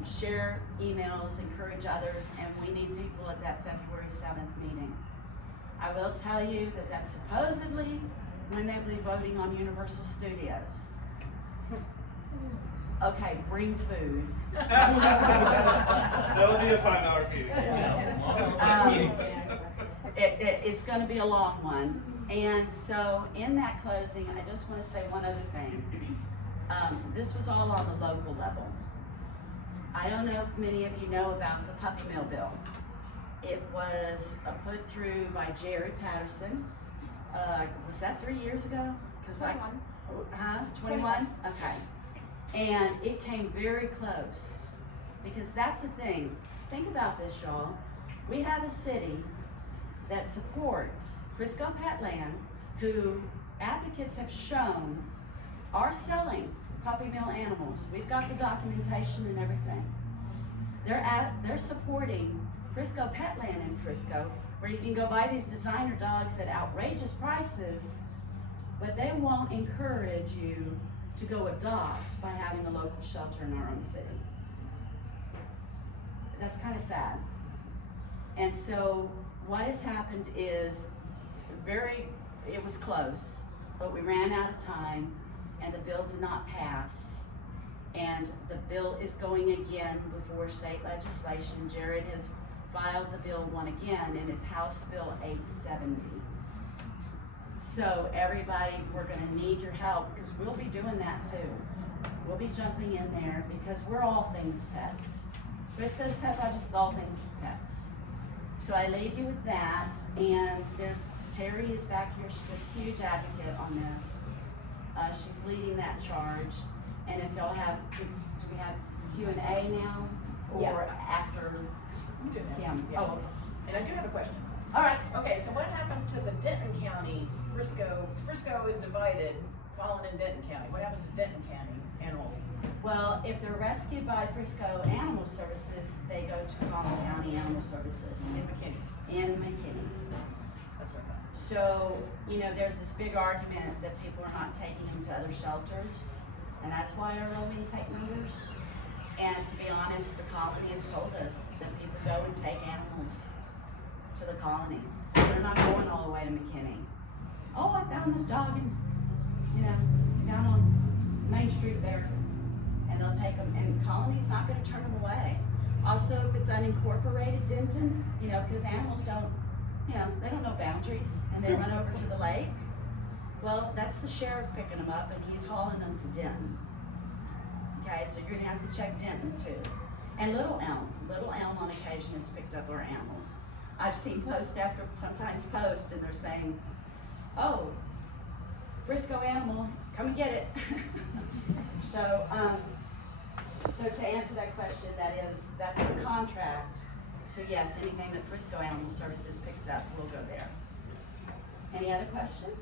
share emails, encourage others, and we need people at that February 7th meeting. I will tell you that that's supposedly when they'll be voting on Universal Studios. Okay, bring food. That'll be a $5 meeting. It's going to be a long one. And so in that closing, I just want to say one other thing. This was all on the local level. I don't know if many of you know about the puppy mill bill. It was put through by Jerry Patterson. Was that 3 years ago? 21. 21? Okay. And it came very close, because that's the thing. Think about this, y'all. We have a city that supports Frisco Petland, who advocates have shown are selling puppy mill animals. We've got the documentation and everything. They're supporting Frisco Petland in Frisco, where you can go buy these designer dogs at outrageous prices, but they won't encourage you to go adopt by having a local shelter in our own city. That's kind of sad. And so what has happened is it was close, but we ran out of time and the bill did not pass. And the bill is going again before state legislation. Jared has filed the bill one again, and it's House Bill 870. So everybody, we're gonna need your help, because we'll be doing that too. We'll be jumping in there because we're all things pets. Frisco's Pet Project is all things pets. So I leave you with that, and Terry is back here. She's a huge advocate on this. She's leading that charge. And if y'all have, do we have Q&A now? Or Yeah. after You do that. Kim? Yeah. Oh, And I do have a question. all right. Okay, so what happens to the Denton County, Frisco is divided, Collin and Denton County. What happens to Denton County animals? Well, if they're rescued by Frisco Animal Services, they go to Collin County Animal Services In McKinney? in McKinney. That's what I thought. So, there's this big argument that people are not taking them to other shelters, and that's why our low intake numbers. And to be honest, the colony has told us that people go and take animals to the colony. So they're not going all the way to McKinney. Oh, I found this dog in, down on Main Street there. And they'll take them, and colony's not gonna turn them away. Also, if it's unincorporated Denton, because animals don't, they don't know boundaries, and they run over to the lake. Well, that's the sheriff picking them up, and he's hauling them to Denton. Okay, so you're gonna have to check Denton too. And Little Elm on occasion has picked up our animals. I've seen sometimes post, and they're saying, oh, Frisco animal, come and get it. So to answer that question, that's the contract. So yes, anything that Frisco Animal Services picks up will go there. Any other questions?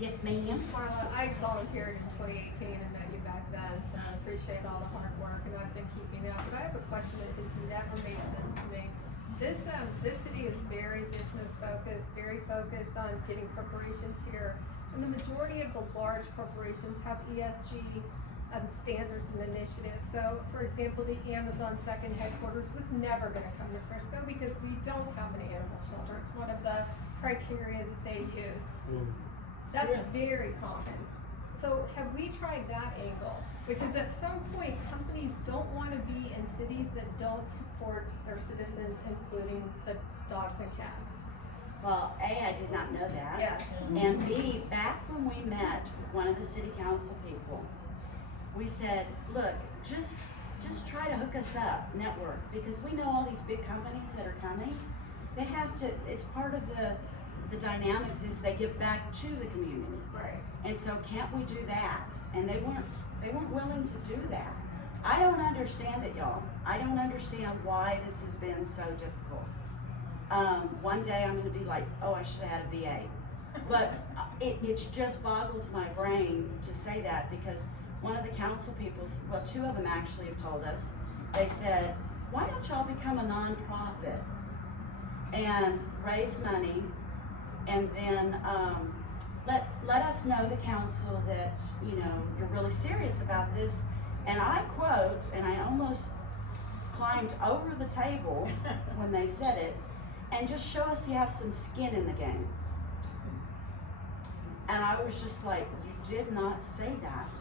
Yes, ma'am. Marla, I volunteered in 2018 and met you back then, so I appreciate all the hard work, and I've been keeping up. But I have a question that has never made sense to me. This city is very business focused, very focused on getting corporations here, and the majority of the large corporations have ESG standards and initiatives. So, for example, the Amazon second headquarters was never going to come to Frisco because we don't have an animal shelter. It's one of the criteria that they use. That's very common. So have we tried that angle? Which is at some point, companies don't want to be in cities that don't support their citizens, including the dogs and cats. Well, A, I did not know that. Yes. And B, back when we met with one of the city council people, we said, look, just try to hook us up, network, because we know all these big companies that are coming. They have to, it's part of the dynamics is they give back to the community. Right. And so can't we do that? And they weren't willing to do that. I don't understand it, y'all. I don't understand why this has been so difficult. One day I'm gonna be like, oh, I should have had a VA. But it's just boggled my brain to say that, because one of the council people, well, two of them actually have told us, they said, why don't y'all become a nonprofit and raise money, and then let us know, the council, that you're really serious about this. And I quote, and I almost climbed over the table when they said it, and just show us you have some skin in the game. And I was just like, you did not say that.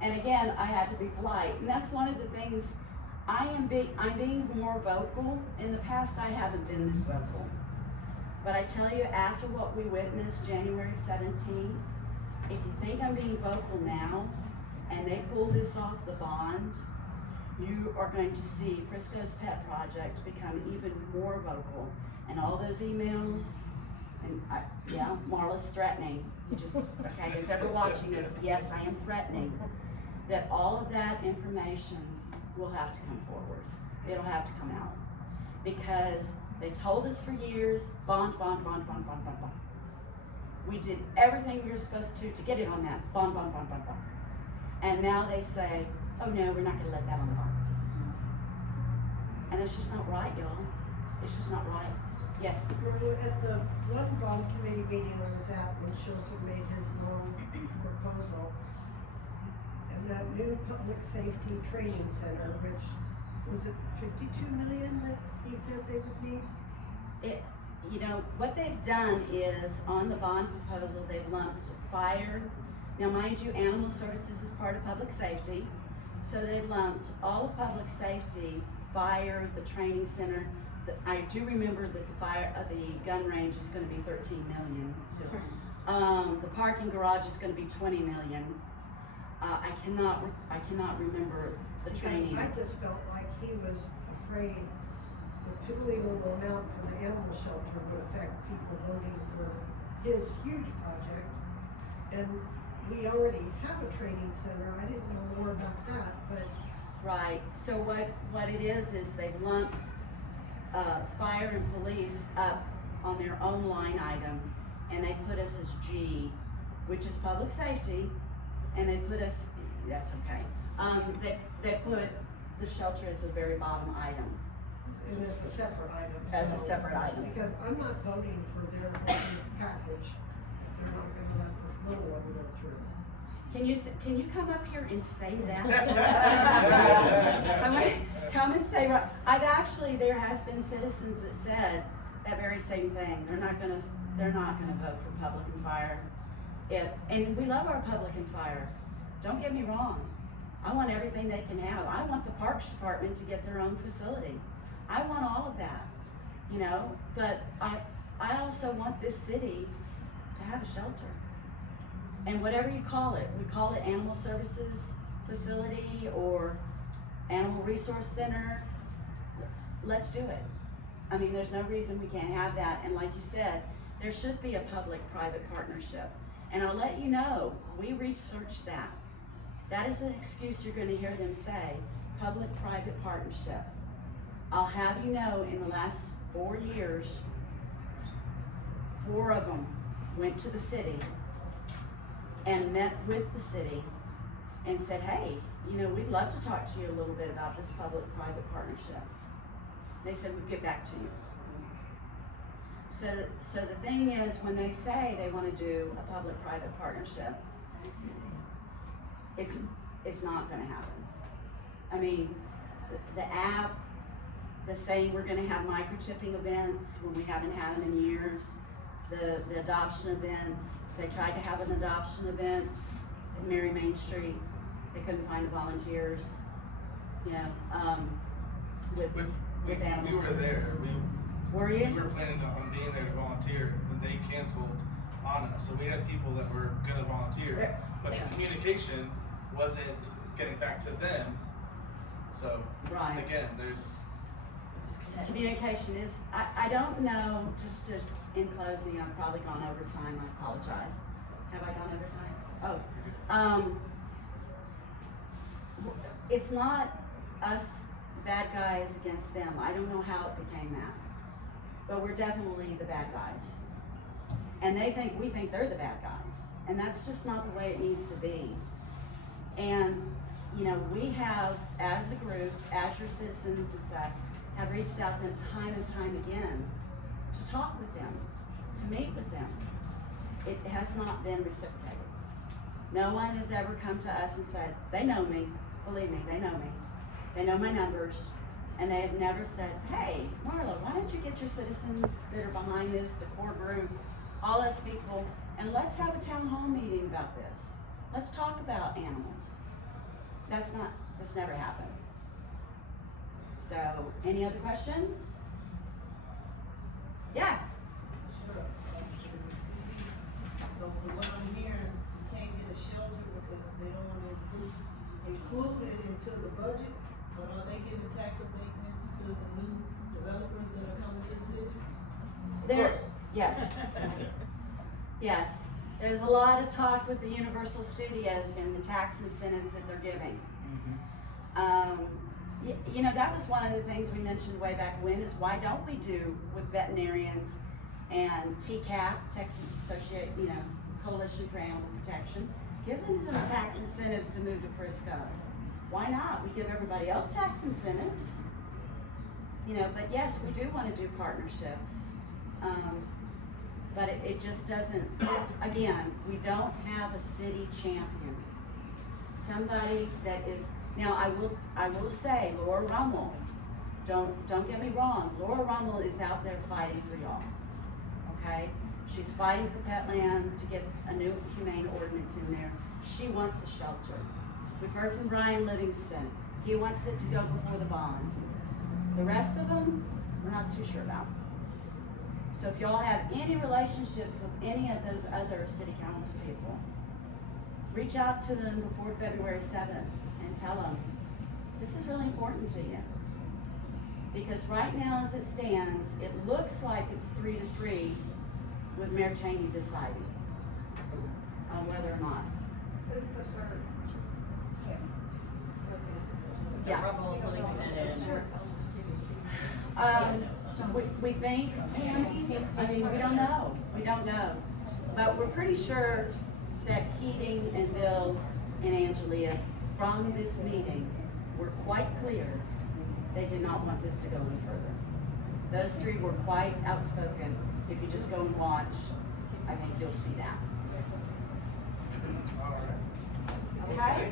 And again, I had to be polite, and that's one of the things. I'm being more vocal. In the past, I haven't been this vocal. But I tell you, after what we witnessed January 17th, if you think I'm being vocal now, and they pull this off the bond, you are going to see Frisco's Pet Project become even more vocal. And all those emails, and Marla's threatening. Okay, who's ever watching this, yes, I am threatening that all of that information will have to come forward. It'll have to come out. Because they told us for years, bond, bond, bond, bond, bond, bond, bond. We did everything we were supposed to get it on that, bond, bond, bond, bond, bond. And now they say, oh no, we're not gonna let that on the bond. And it's just not right, y'all. It's just not right. Yes? At the one bond committee meeting I was at, when Schulzer made his loan proposal, and that new public safety training center, which, was it 52 million that he said they would need? What they've done is, on the bond proposal, they've lumped fire. Now, mind you, animal services is part of public safety. So they've lumped all of public safety, fire, the training center. I do remember that the gun range is gonna be 13 million. The parking garage is gonna be 20 million. I cannot remember the training. I just felt like he was afraid the piddly little amount for the animal shelter would affect people voting for his huge project. And we already have a training center. I didn't know more about that, but. Right, so what it is they've lumped fire and police up on their own line item, and they put us as G, which is public safety, and they put us, that's okay. They put the shelter as a very bottom item. And as a separate item. As a separate item. Because I'm not voting for their whole package. They're not gonna let this little one go through. Can you come up here and say that? Come and say, I've actually, there has been citizens that said that very same thing. They're not gonna vote for public and fire. And we love our public and fire. Don't get me wrong. I want everything they can have. I want the Parks Department to get their own facility. I want all of that, you know, but I also want this city to have a shelter. And whatever you call it, we call it Animal Services Facility or Animal Resource Center, let's do it. I mean, there's no reason we can't have that. And like you said, there should be a public-private partnership. And I'll let you know, we researched that. That is an excuse you're gonna hear them say, public-private partnership. I'll have you know, in the last 4 years, 4 of them went to the city and met with the city and said, hey, you know, we'd love to talk to you a little bit about this public-private partnership. They said, we'd get back to you. So the thing is, when they say they want to do a public-private partnership, it's not going to happen. I mean, the app, the saying we're going to have microchipping events when we haven't had them in years, the adoption events, they tried to have an adoption event at Mary Main Street. They couldn't find the volunteers, you know, with animal We were services. there. Were you? We were planning on being there to volunteer, and they canceled on us. So we had people that were gonna volunteer, but the communication wasn't getting back to them. So Right. again, there's Communication is, I don't know, just to, in closing, I've probably gone over time, I apologize. Have I gone over time? It's not us bad guys against them. I don't know how it became that. But we're definitely the bad guys. And we think they're the bad guys. And that's just not the way it needs to be. And, you know, we have, as a group, as your citizens and stuff, have reached out to them time and time again to talk with them, to meet with them. It has not been reciprocated. No one has ever come to us and said, they know me, believe me, they know me. They know my numbers, and they have never said, hey, Marla, why don't you get your citizens that are behind this, the core group, all those people, and let's have a town hall meeting about this. Let's talk about animals. That's never happened. So, any other questions? Yes? So from what I'm hearing, you can't get a shelter because they don't want to include it into the budget, but are they getting tax abatements to the new developers that are coming to the city? Yes. Yes. There's a lot of talk with the Universal Studios and the tax incentives that they're giving. You know, that was one of the things we mentioned way back when, is why don't we do with veterinarians and TCAP, Texas Coalition for Animal Protection, give them some tax incentives to move to Frisco. Why not? We give everybody else tax incentives. You know, but yes, we do want to do partnerships. But it just doesn't, again, we don't have a city champion. Somebody that is, now I will say, Laura Rummel, don't get me wrong, Laura Rummel is out there fighting for y'all, okay? She's fighting for Petland to get a new humane ordinance in there. She wants a shelter. We've heard from Brian Livingston. He wants it to go before the bond. The rest of them, we're not too sure about. So if y'all have any relationships with any of those other city council people, reach out to them before February 7th and tell them, this is really important to you. Because right now as it stands, it looks like it's 3-3 with Mayor Cheney deciding on whether or not. Who's the third? So Rummel, Livingston, and We think Tammy, I mean, we don't know. We don't know. But we're pretty sure that Keating and Bill and Angelia from this meeting were quite clear they did not want this to go any further. Those three were quite outspoken. If you just go and watch, I think you'll see that. Hi.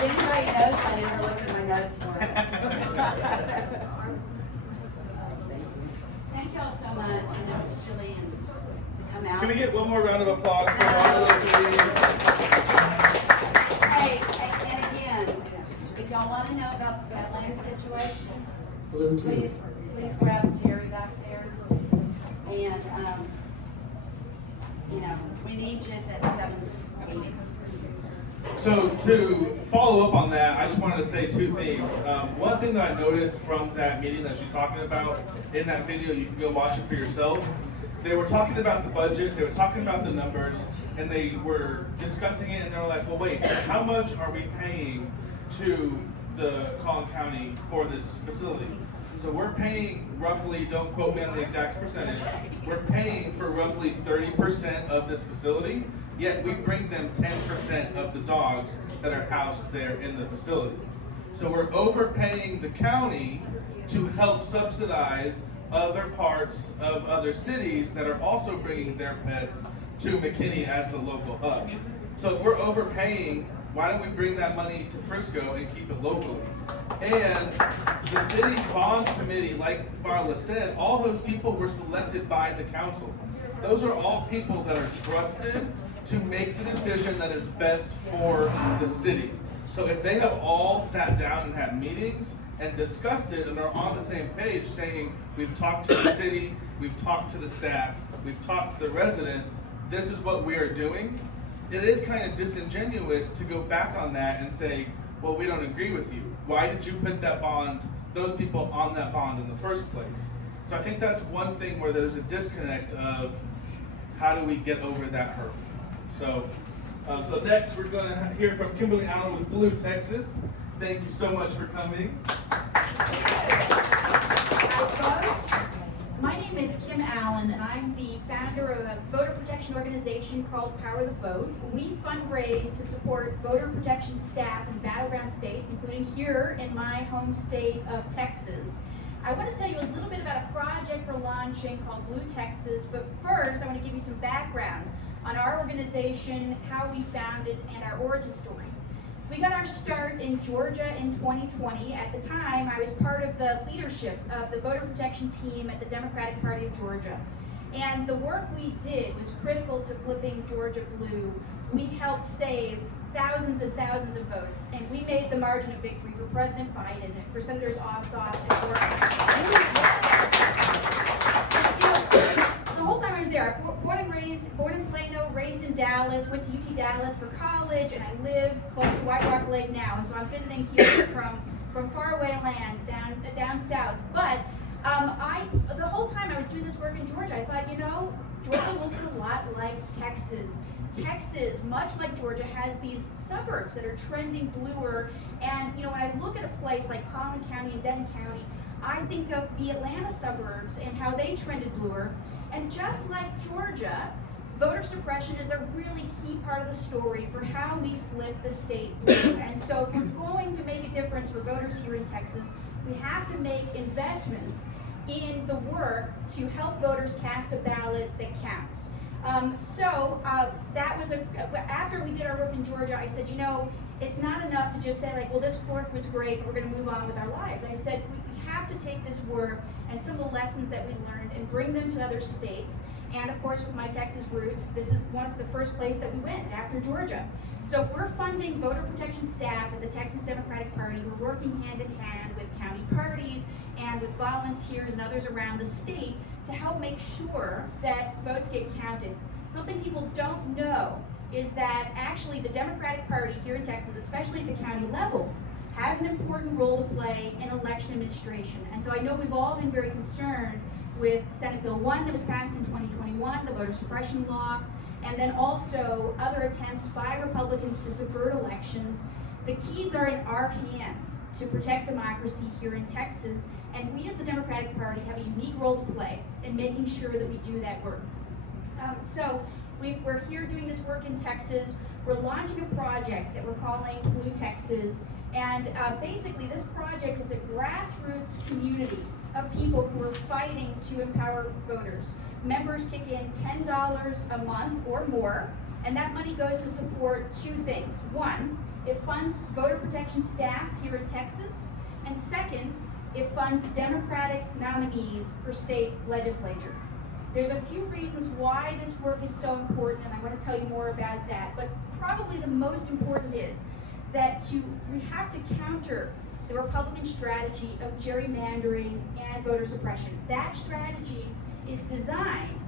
Anybody knows I never looked at my notes for it. Thank y'all so much. I know it's Jillian to come out. Can we get one more round of applause for Marla, please? Hey, and again, if y'all want to know about the Badlands situation, please grab Terry back there. And, we need you at that 7 meeting. So to follow up on that, I just wanted to say two things. One thing that I noticed from that meeting that she's talking about in that video, you can go watch it for yourself. They were talking about the budget, they were talking about the numbers, and they were discussing it, and they were like, well, wait, how much are we paying to the Collin County for this facility? So we're paying roughly, don't quote me on the exact percentage, we're paying for roughly 30% of this facility, yet we bring them 10% of the dogs that are housed there in the facility. So we're overpaying the county to help subsidize other parts of other cities that are also bringing their pets to McKinney as the local hub. So if we're overpaying, why don't we bring that money to Frisco and keep it locally? And the city's bond committee, like Marla said, all those people were selected by the council. Those are all people that are trusted to make the decision that is best for the city. So if they have all sat down and had meetings and discussed it and are on the same page saying, we've talked to the city, we've talked to the staff, we've talked to the residents, this is what we are doing, it is kind of disingenuous to go back on that and say, well, we don't agree with you. Why did you put that bond, those people on that bond in the first place? So I think that's one thing where there's a disconnect of how do we get over that hurdle. So next we're going to hear from Kimberly Allen with Blue Texas. Thank you so much for coming. Hi folks, my name is Kim Allen and I'm the founder of a voter protection organization called Power the Vote. We fundraise to support voter protection staff in battleground states, including here in my home state of Texas. I want to tell you a little bit about a project we're launching called Blue Texas, but first I want to give you some background on our organization, how we founded, and our origin story. We got our start in Georgia in 2020. At the time, I was part of the leadership of the voter protection team at the Democratic Party of Georgia. And the work we did was critical to flipping Georgia blue. We helped save thousands and thousands of votes, and we made the margin of victory for President Biden and for Senators Ossoff and the whole time I was there, born in Plano, raised in Dallas, went to UT Dallas for college, and I live close to White Rock Lake now, so I'm visiting here from faraway lands down south. But the whole time I was doing this work in Georgia, I thought, Georgia looks a lot like Texas. Texas, much like Georgia, has these suburbs that are trending bluer, and when I look at a place like Collin County and Denton County, I think of the Atlanta suburbs and how they trended bluer. And just like Georgia, voter suppression is a really key part of the story for how we flip the state blue. And so if we're going to make a difference for voters here in Texas, we have to make investments in the work to help voters cast a ballot that counts. That was after we did our work in Georgia, I said, it's not enough to just say well, this work was great, we're gonna move on with our lives. I said, we have to take this work and some of the lessons that we learned and bring them to other states. And of course, with my Texas roots, this is one of the first place that we went after Georgia. So we're funding voter protection staff at the Texas Democratic Party. We're working hand in hand with county parties and with volunteers and others around the state to help make sure that votes get counted. Something people don't know is that actually the Democratic Party here in Texas, especially at the county level, has an important role to play in election administration. And so I know we've all been very concerned with Senate Bill 1 that was passed in 2021, the voter suppression law, and then also other attempts by Republicans to subvert elections. The keys are in our hands to protect democracy here in Texas, and we as the Democratic Party have a unique role to play in making sure that we do that work. We're here doing this work in Texas. We're launching a project that we're calling Blue Texas, and basically this project is a grassroots community of people who are fighting to empower voters. Members kick in $10 a month or more, and that money goes to support two things. One, it funds voter protection staff here in Texas, and second, it funds Democratic nominees for state legislature. There's a few reasons why this work is so important, and I want to tell you more about that, but probably the most important is that we have to counter the Republican strategy of gerrymandering and voter suppression. That strategy is designed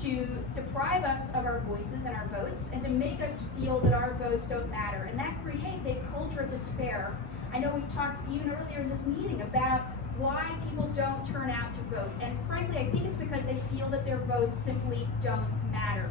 to deprive us of our voices and our votes and to make us feel that our votes don't matter. And that creates a culture of despair. I know we've talked even earlier in this meeting about why people don't turn out to vote. And frankly, I think it's because they feel that their votes simply don't matter.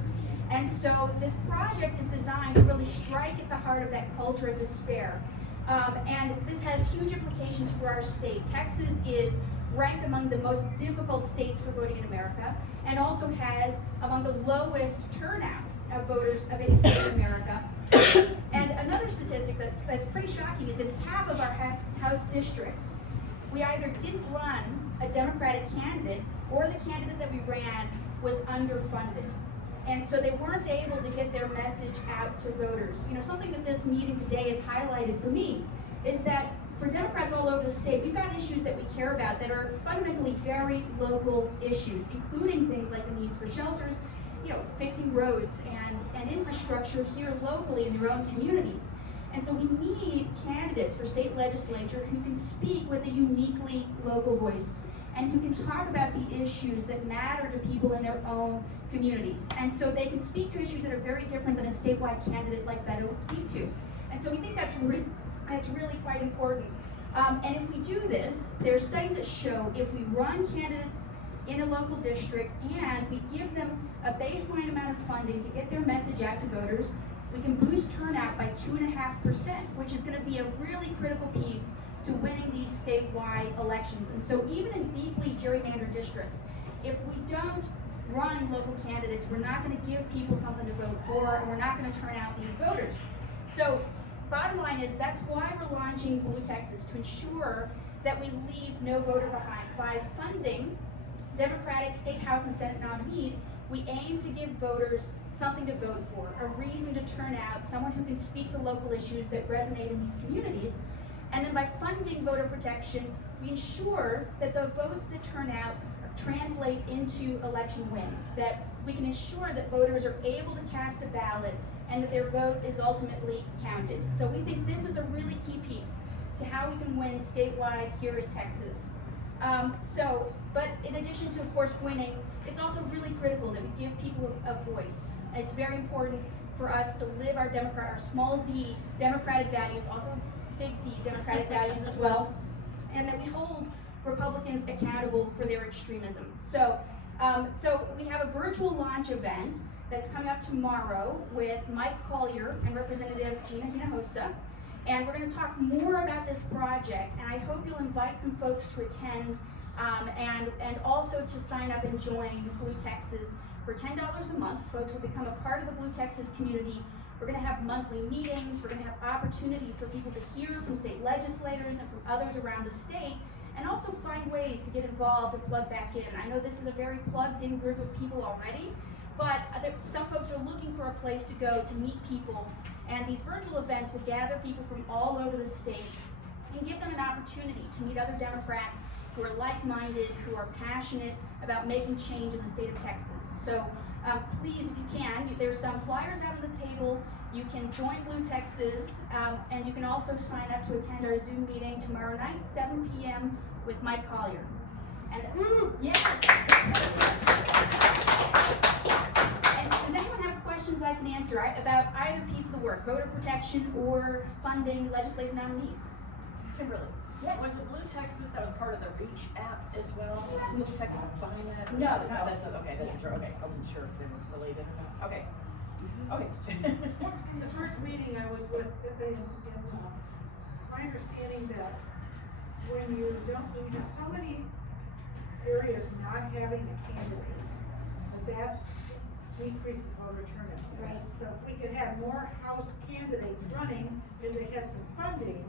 And so this project is designed to really strike at the heart of that culture of despair. And this has huge implications for our state. Texas is ranked among the most difficult states for voting in America, and also has among the lowest turnout of voters of any state in America. And another statistic that's pretty shocking is in half of our House districts, we either didn't run a Democratic candidate, or the candidate that we ran was underfunded. And so they weren't able to get their message out to voters. You know, something that this meeting today has highlighted for me is that for Democrats all over the state, we've got issues that we care about that are fundamentally very local issues, including things like the needs for shelters, you know, fixing roads and infrastructure here locally in their own communities. And so we need candidates for state legislature who can speak with a uniquely local voice and who can talk about the issues that matter to people in their own communities. And so they can speak to issues that are very different than a statewide candidate like Beto would speak to. And so we think that's really quite important. And if we do this, there are studies that show if we run candidates in a local district and we give them a baseline amount of funding to get their message out to voters, we can boost turnout by 2.5%, which is going to be a really critical piece to winning these statewide elections. And so even in deeply gerrymandered districts, if we don't run local candidates, we're not going to give people something to vote for, and we're not going to turn out these voters. So bottom line is that's why we're launching Blue Texas, to ensure that we leave no voter behind. By funding Democratic state House and Senate nominees, we aim to give voters something to vote for, a reason to turn out, someone who can speak to local issues that resonate in these communities. And then by funding voter protection, we ensure that the votes that turn out translate into election wins, that we can ensure that voters are able to cast a ballot and that their vote is ultimately counted. So we think this is a really key piece to how we can win statewide here in Texas. But in addition to, of course, winning, it's also really critical that we give people a voice. It's very important for us to live our small d democratic values, also big D democratic values as well, and that we hold Republicans accountable for their extremism. So we have a virtual launch event that's coming up tomorrow with Mike Collier and Representative Gina Hinojosa. And we're going to talk more about this project, and I hope you'll invite some folks to attend and also to sign up and join Blue Texas for $10 a month. Folks will become a part of the Blue Texas community. We're going to have monthly meetings. We're going to have opportunities for people to hear from state legislators and from others around the state, and also find ways to get involved and plug back in. I know this is a very plugged-in group of people already, but some folks are looking for a place to go to meet people, and these virtual events will gather people from all over the state and give them an opportunity to meet other Democrats who are like-minded, who are passionate about making change in the state of Texas. So please, if you can, there's some flyers out on the table. You can join Blue Texas, and you can also sign up to attend our Zoom meeting tomorrow night, 7 p.m. with Mike Collier. And yes. And does anyone have questions I can answer about either piece of the work, voter protection or funding legislative nominees? Kimberly. Yes. Was the Blue Texas, that was part of the REACH app as well? Is Blue Texas behind that? No. That's okay, that's true, okay. I wasn't sure if they were related or not. Okay. Okay. In the first meeting I was with, my understanding that when you have so many areas not having a candidate, that decreases voter turnout. Right. So if we could have more House candidates running, because they had some funding,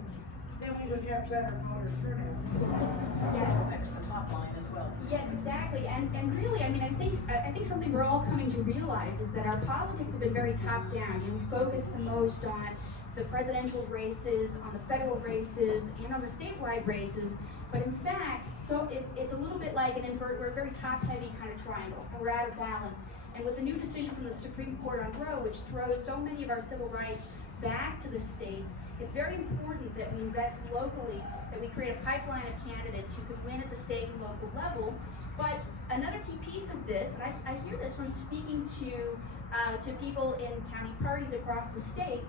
then County would have better voter turnout. Yes. Affects the top line as well. Yes, exactly. And really, I mean, I think something we're all coming to realize is that our politics have been very top down. You know, we focus the most on the presidential races, on the federal races, and on the statewide races. But in fact, so it's a little bit like we're a very top-heavy kind of triangle, and we're out of balance. And with the new decision from the Supreme Court on Roe, which throws so many of our civil rights back to the states, it's very important that we invest locally, that we create a pipeline of candidates who could win at the state and local level. But another key piece of this, and I hear this from speaking to people in county parties across the state,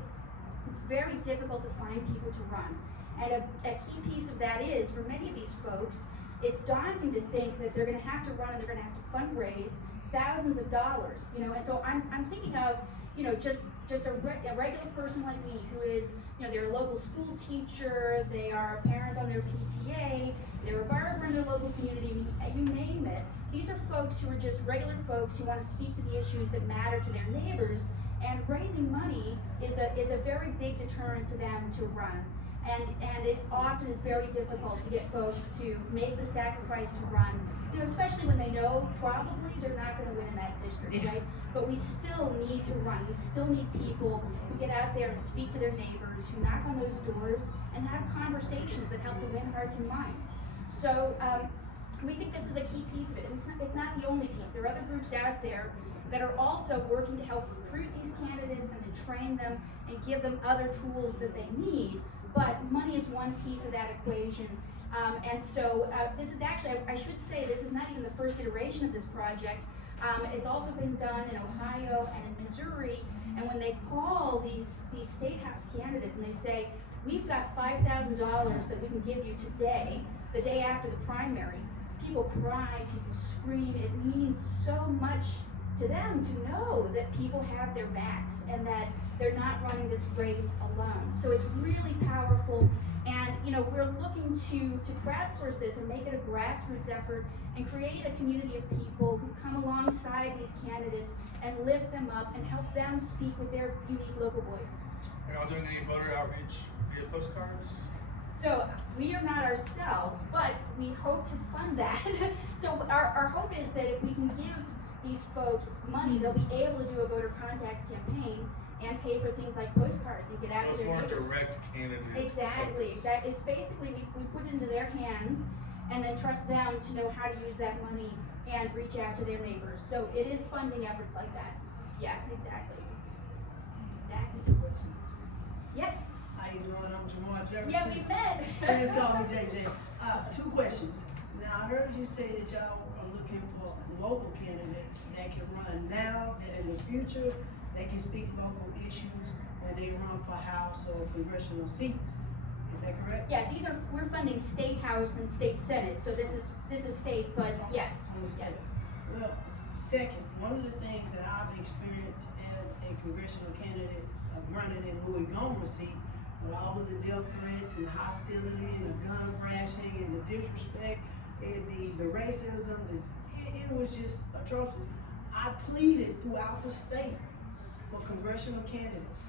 it's very difficult to find people to run. And a key piece of that is, for many of these folks, it's daunting to think that they're gonna have to run and they're gonna have to fundraise thousands of dollars, you know. And so I'm thinking of, you know, just a regular person like me who is, you know, they're a local school teacher, they are a parent on their PTA, they're a barber in their local community, you name it. These are folks who are just regular folks who want to speak to the issues that matter to their neighbors, and raising money is a very big deterrent to them to run. And it often is very difficult to get folks to make the sacrifice to run, you know, especially when they know probably they're not going to win in that district, right? But we still need to run. We still need people who get out there and speak to their neighbors, who knock on those doors and have conversations that help to win hearts and minds. So we think this is a key piece of it. And it's not the only piece. There are other groups out there that are also working to help recruit these candidates and then train them and give them other tools that they need. But money is one piece of that equation. And so this is actually, I should say, this is not even the first iteration of this project. It's also been done in Ohio and in Missouri. And when they call these state house candidates and they say, we've got $5,000 that we can give you today, the day after the primary, people cry, people scream. It means so much to them to know that people have their backs and that they're not running this race alone. So it's really powerful. And you know, we're looking to crowdsource this and make it a grassroots effort and create a community of people who come alongside these candidates and lift them up and help them speak with their unique local voice. Are y'all doing any voter outreach via postcards? So we are not ourselves, but we hope to fund that. So our hope is that if we can give these folks money, they'll be able to do a voter contact campaign and pay for things like postcards and get out to their neighbors. So it's more direct candidate. Exactly. That is basically we put it into their hands and then trust them to know how to use that money and reach out to their neighbors. So it is funding efforts like that. Yeah, exactly. Exactly. Yes. How you doing? I'm Jamal Jefferson. Yeah, we met. Please call me JJ. Two questions. Now I heard you say that y'all are looking for local candidates that can run now and in the future. They can speak local issues when they run for House or congressional seats. Is that correct? Yeah, we're funding state House and state Senate, so this is state, but yes, yes. Well, second, one of the things that I've experienced as a congressional candidate running in Louis Gohmert's seat, with all of the death threats and the hostility and the gun crashing and the disrespect and the racism, it was just atrocious. I pleaded throughout the state for congressional candidates,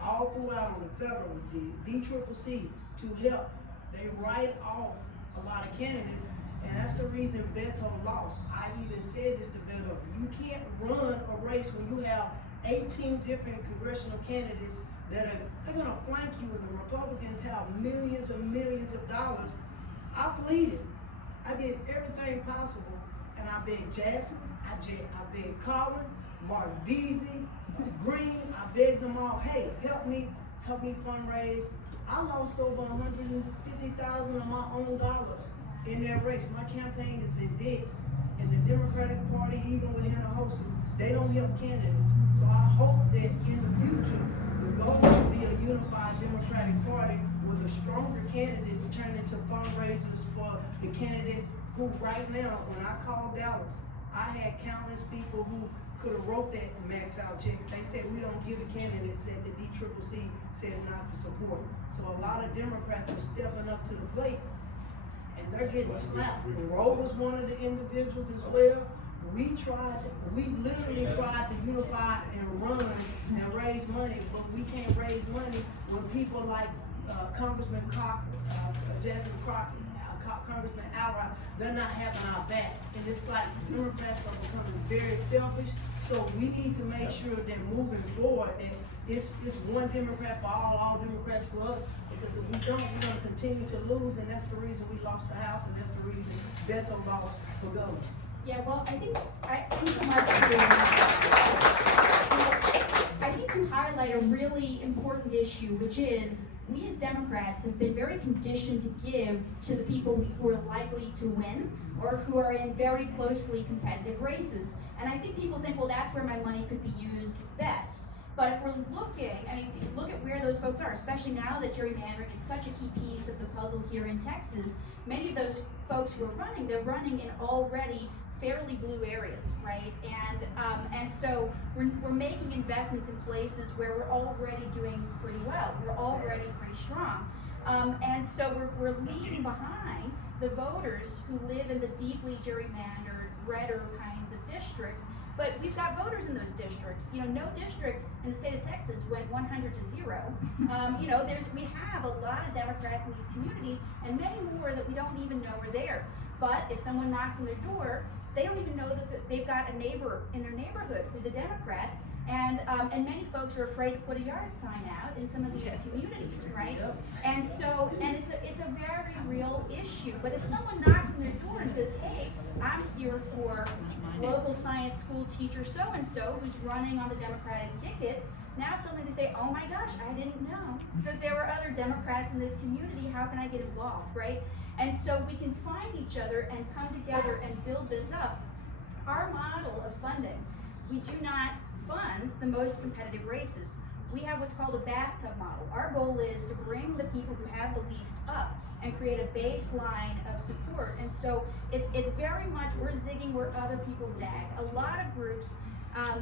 all throughout on the federal, the DCCC, to help. They write off a lot of candidates, and that's the reason Beto lost. I even said this to Beto, you can't run a race when you have 18 different congressional candidates they're gonna flank you, and the Republicans have millions and millions of dollars. I pleaded, I did everything possible, and I begged Jasmine, I begged Colin, Mark Beasley, Green, I begged them all, hey, help me fundraise. I lost over $150,000 of my own dollars in that race. My campaign is in debt, and the Democratic Party, even with Hannah Hosen, they don't help candidates. So I hope that in the future, the goal will be a unified Democratic Party with the stronger candidates turn into fundraisers for the candidates who right now, when I called Dallas, I had countless people who could have wrote that max out check. They said we don't give the candidates that the DCCC says not to support. So a lot of Democrats are stepping up to the plate and they're getting slapped. Roe was one of the individuals as well. We literally tried to unify and run and raise money, but we can't raise money when people like Congressman Cochran, Jasmine Crockett, Congressman Alright, they're not having our back. And it's like Democrats are becoming very selfish. So we need to make sure that moving forward, that it's one Democrat for all Democrats for us. Because if we don't, we're gonna continue to lose, and that's the reason we lost the House, and that's the reason Beto lost for governor. Yeah, well, I think you highlight a really important issue, which is we as Democrats have been very conditioned to give to the people who are likely to win or who are in very closely competitive races. And I think people think, well, that's where my money could be used best. But if we're looking, I mean, look at where those folks are, especially now that gerrymandering is such a key piece of the puzzle here in Texas. Many of those folks who are running, they're running in already fairly blue areas, right? And so we're making investments in places where we're already doing pretty well. We're already pretty strong. And so we're leaving behind the voters who live in the deeply gerrymandered, redder kinds of districts. But we've got voters in those districts. You know, no district in the state of Texas went 100 to 0. You know, we have a lot of Democrats in these communities, and many more that we don't even know are there. But if someone knocks on their door, they don't even know that they've got a neighbor in their neighborhood who's a Democrat. And many folks are afraid to put a yard sign out in some of these communities, right? And it's a very real issue. But if someone knocks on their door and says, hey, I'm here for local science school teacher so-and-so who's running on the Democratic ticket, now suddenly they say, oh my gosh, I didn't know that there were other Democrats in this community, how can I get involved, right? And so we can find each other and come together and build this up. Our model of funding, we do not fund the most competitive races. We have what's called a bathtub model. Our goal is to bring the people who have the least up and create a baseline of support. And so it's very much, we're zigging where other people zag. A lot of groups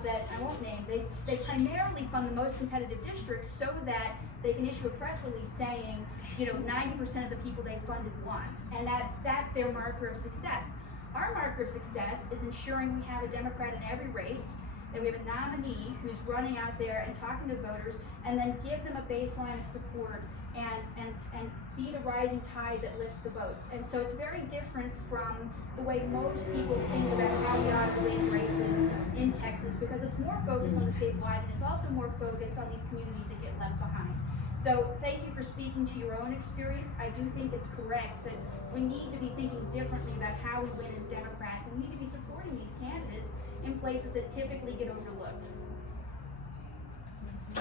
that I won't name, they primarily fund the most competitive districts so that they can issue a press release saying, you know, 90% of the people they funded won. And that's their marker of success. Our marker of success is ensuring we have a Democrat in every race, that we have a nominee who's running out there and talking to voters, and then give them a baseline of support and be the rising tide that lifts the boats. And so it's very different from the way most people think about how we operate races in Texas, because it's more focused on the statewide, and it's also more focused on these communities that get left behind. So thank you for speaking to your own experience. I do think it's correct that we need to be thinking differently about how we win as Democrats, and we need to be supporting these candidates in places that typically get overlooked. I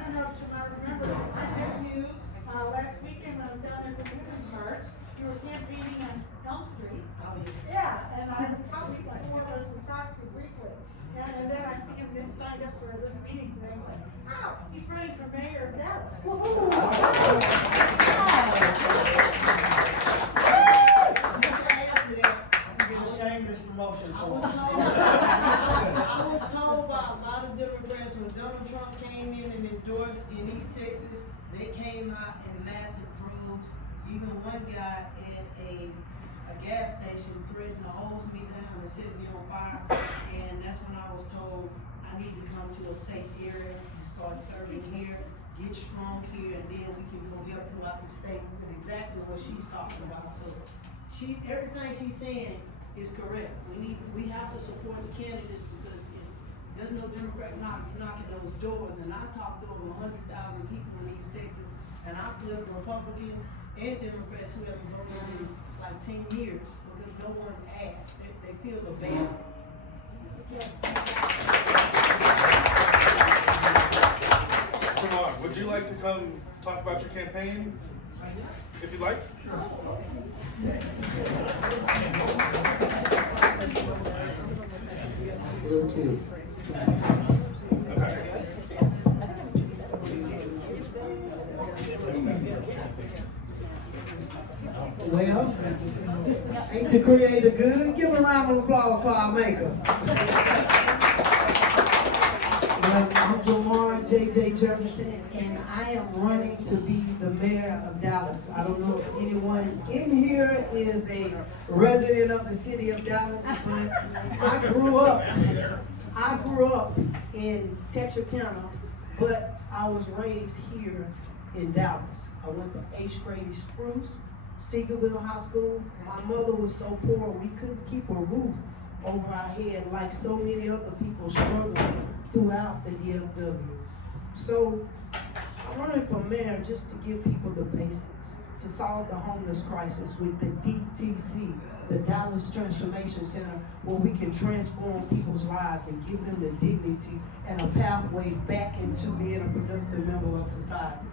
don't know if you might remember, I met you last weekend when I was down there for Women's March. You were campaigning on Elm Street. Yeah, and I probably four of us we talked to briefly. And then I see him getting signed up for this meeting today. I'm like, wow, he's running for mayor of Dallas. Shameless promotion. I was told by a lot of Democrats when Donald Trump came in and endorsed in East Texas, they came out in massive droves. Even one guy at a gas station threatened to hose me down and set me on fire. And that's when I was told I need to come to a safe area and start serving here, get strong here, and then we can go help throughout the state. That's exactly what she's talking about. So everything she's saying is correct. We have to support the candidates because there's no Democrat knocking those doors. And I talked to over 100,000 people in East Texas, and I've lived with Republicans and Democrats who haven't voted in like 10 years because no one asked. They feel the ban. Come on, would you like to come talk about your campaign? If you'd like. Bluetooth. Well, ain't the creator good? Give a round of applause for our maker. Well, I'm Jamar J.J. Jefferson, and I am running to be the mayor of Dallas. I don't know if anyone in here is a resident of the city of Dallas, but I grew I grew up in Texarkana, but I was raised here in Dallas. I went to 8th grade Spruce, Seagoville High School. My mother was so poor we couldn't keep a roof over our head like so many other people struggled throughout the DFW. So I'm running for mayor just to give people the basics, to solve the homeless crisis with the DTC, the Dallas Transformation Center, where we can transform people's lives and give them the dignity and a pathway back into being a productive member of society.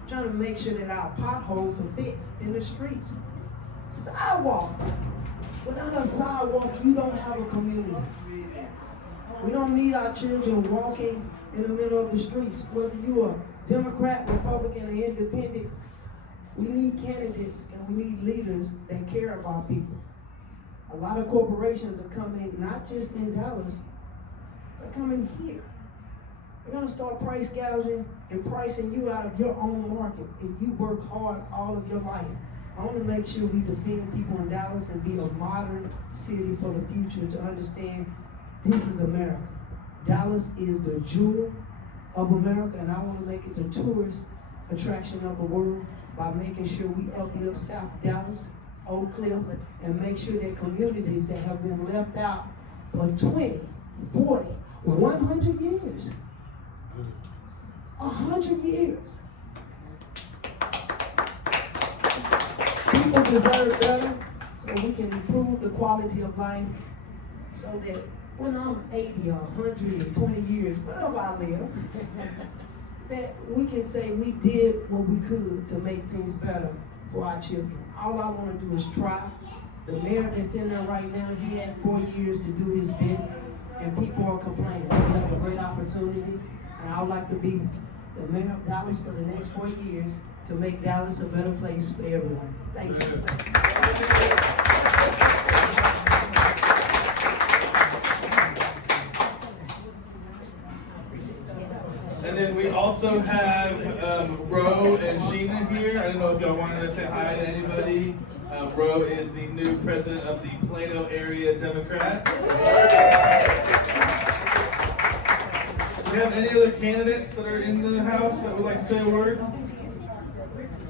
I'm trying to make sure that our potholes are fixed in the streets. Sidewalks. Without a sidewalk, you don't have a community. We don't need our children walking in the middle of the streets. Whether you're a Democrat, Republican, or independent, we need candidates and we need leaders that care about people. A lot of corporations are coming, not just in Dallas, they're coming here. They're gonna start price gouging and pricing you out of your own market, and you work hard all of your life. I want to make sure we defend people in Dallas and be a modern city for the future, to understand this is America. Dallas is the jewel of America, and I want to make it the tourist attraction of the world by making sure we uplift South Dallas, Oak Cliff, and make sure that communities that have been left out for 20, 40, 100 years. 100 years. People deserve better, so we can improve the quality of life, so that when I'm 80 or 120 years, wherever I live, that we can say we did what we could to make things better for our children. All I want to do is try. The mayor that's in there right now, he had 4 years to do his best, and people are complaining. We have a great opportunity, and I would like to be the mayor of Dallas for the next 4 years to make Dallas a better place for everyone. Thank you. And then we also have Ro and Sheena here. I don't know if y'all wanted to say hi to anybody. Ro is the new president of the Plano Area Democrats. Do we have any other candidates that are in the house that would like to say a word?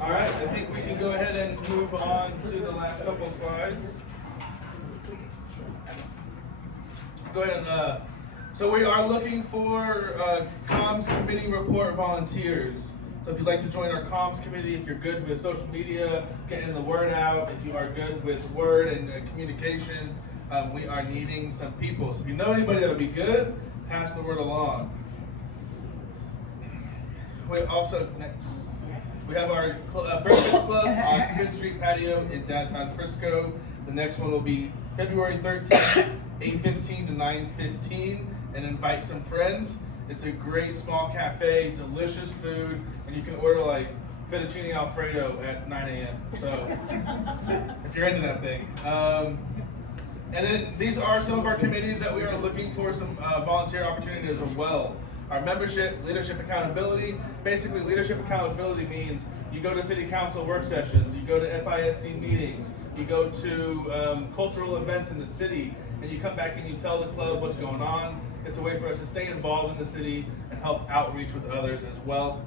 All right, I think we can go ahead and move on to the last couple slides. Go ahead and, so we are looking for comms committee report volunteers. So if you'd like to join our comms committee, if you're good with social media, getting the word out, if you are good with word and communication, we are needing some people. So if you know anybody that would be good, pass the word along. We also, next, we have our breakfast club on 5th Street patio in downtown Frisco. The next one will be February 13th, 8:15 to 9:15, and invite some friends. It's a great small cafe, delicious food, and you can order like fettuccine alfredo at 9 a.m. So if you're into that thing. And then these are some of our committees that we are looking for some volunteer opportunities as well. Our membership, leadership accountability. Basically, leadership accountability means you go to city council work sessions, you go to FISD meetings, you go to cultural events in the city, and you come back and you tell the club what's going on. It's a way for us to stay involved in the city and help outreach with others as well.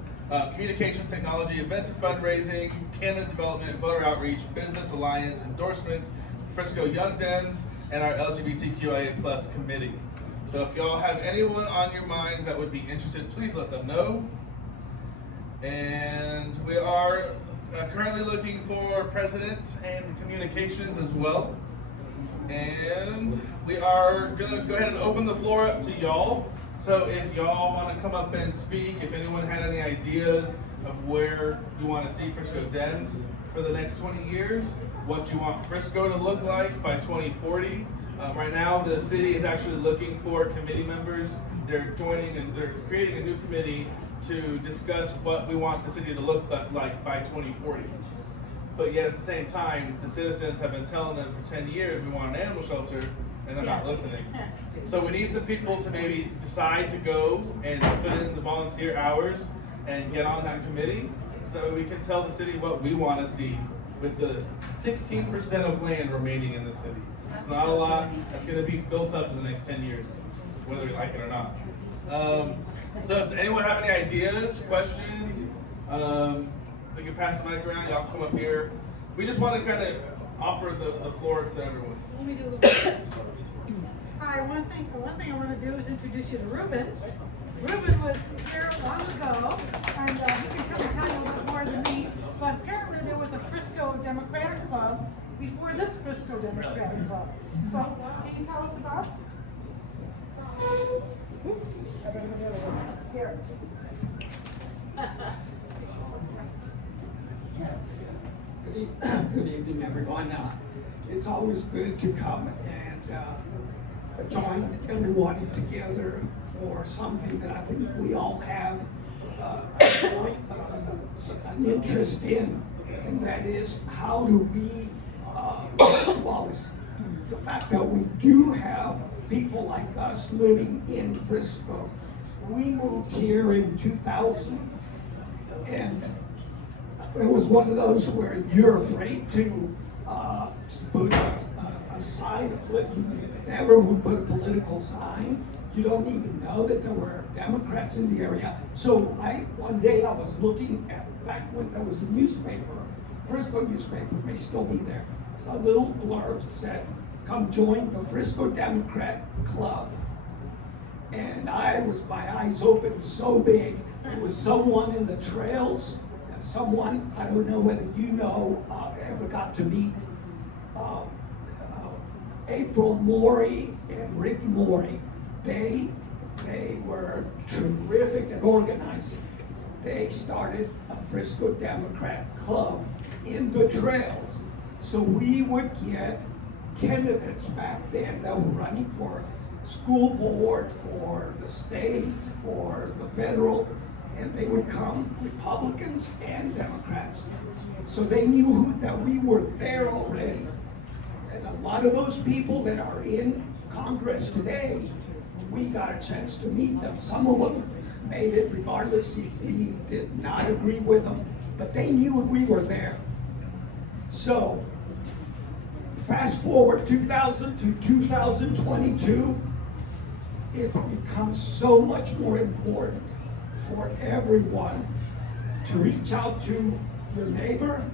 Communications technology, events and fundraising, candidate development, voter outreach, business alliance, endorsements, Frisco Young Dems, and our LGBTQIA+ committee. So if y'all have anyone on your mind that would be interested, please let them know. And we are currently looking for president and communications as well. And we are gonna go ahead and open the floor up to y'all. So if y'all want to come up and speak, if anyone had any ideas of where you want to see Frisco Dems for the next 20 years, what you want Frisco to look like by 2040. Right now, the city is actually looking for committee members. They're joining and they're creating a new committee to discuss what we want the city to look like by 2040. But yet at the same time, the citizens have been telling them for 10 years we want an animal shelter, and they're not listening. So we need some people to maybe decide to go and put in the volunteer hours and get on that committee so that we can tell the city what we want to see with the 16% of land remaining in the city. It's not a lot. That's going to be built up in the next 10 years. whether we like it or not. So does anyone have any ideas, questions? We can pass the mic around, y'all come up here. We just want to kind of offer the floor to everyone. Let me do a little. Hi, one thing I want to do is introduce you to Ruben. Ruben was here long ago, and he can come and tell you a little bit more than me. But apparently there was a Frisco Democratic Club before this Frisco Democratic Club. So can you tell us about? Oops, I better go the other way. Here. Good evening, everyone. It's always good to come and join everyone together for something that I think we all have an interest in, and that is how do we, well, it's the fact that we do have people like us living in Frisco. We moved here in 2000, and it was one of those where you're afraid to put a sign, you never would put a political sign. You don't even know that there were Democrats in the area. So one day I was looking at, back when there was a newspaper, Frisco newspaper, may still be there. So a little blurb said, come join the Frisco Democrat Club. And my eyes opened so big. It was someone in the trails, someone, I don't know whether you know, ever got to meet April Morey and Rick Morey. They were terrific at organizing. They started a Frisco Democrat Club in the trails. So we would get candidates back then that were running for school board, for the state, for the federal, and they would come, Republicans and Democrats. So they knew that we were there already. And a lot of those people that are in Congress today, we got a chance to meet them. Some of them made it regardless if we did not agree with them, but they knew we were there. So, fast forward 2000 to 2022, it becomes so much more important for everyone to reach out to your neighbor,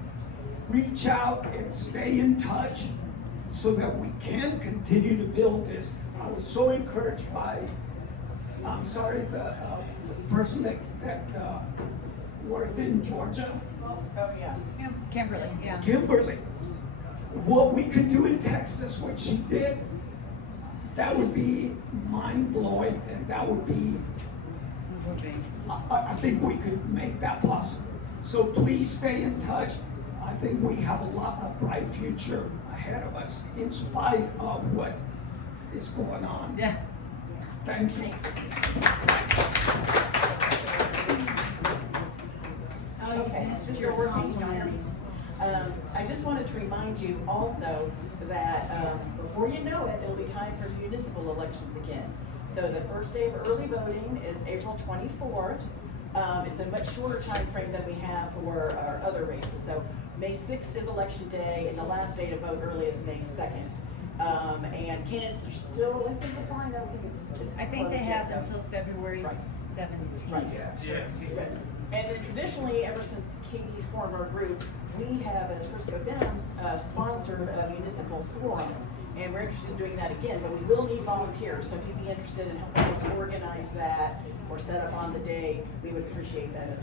reach out and stay in touch so that we can continue to build this. I was so encouraged by, the person that worked in Georgia. Oh, yeah. Kimberly, yeah. Kimberly. What we could do in Texas, what she did, that would be mind-blowing, and that would be, I think we could make that possible. So please stay in touch. I think we have a bright future ahead of us in spite of what is going on. Yeah. Thank you. Okay, Mr. Worthington, I just wanted to remind you also that before you know it, it'll be time for municipal elections again. So the first day of early voting is April 24th. It's a much shorter time frame than we have for our other races. So May 6th is election day, and the last day to vote early is May 2nd. And candidates are still, I think, applying. I think they have so. until February Right. 17th. Right. Yes. Yes. And then traditionally, ever since Katie formed our group, we have, as Frisco Dems, sponsored a municipal forum. And we're interested in doing that again, but we will need volunteers. So if you'd be interested in helping us organize that or set up on the day, we would appreciate that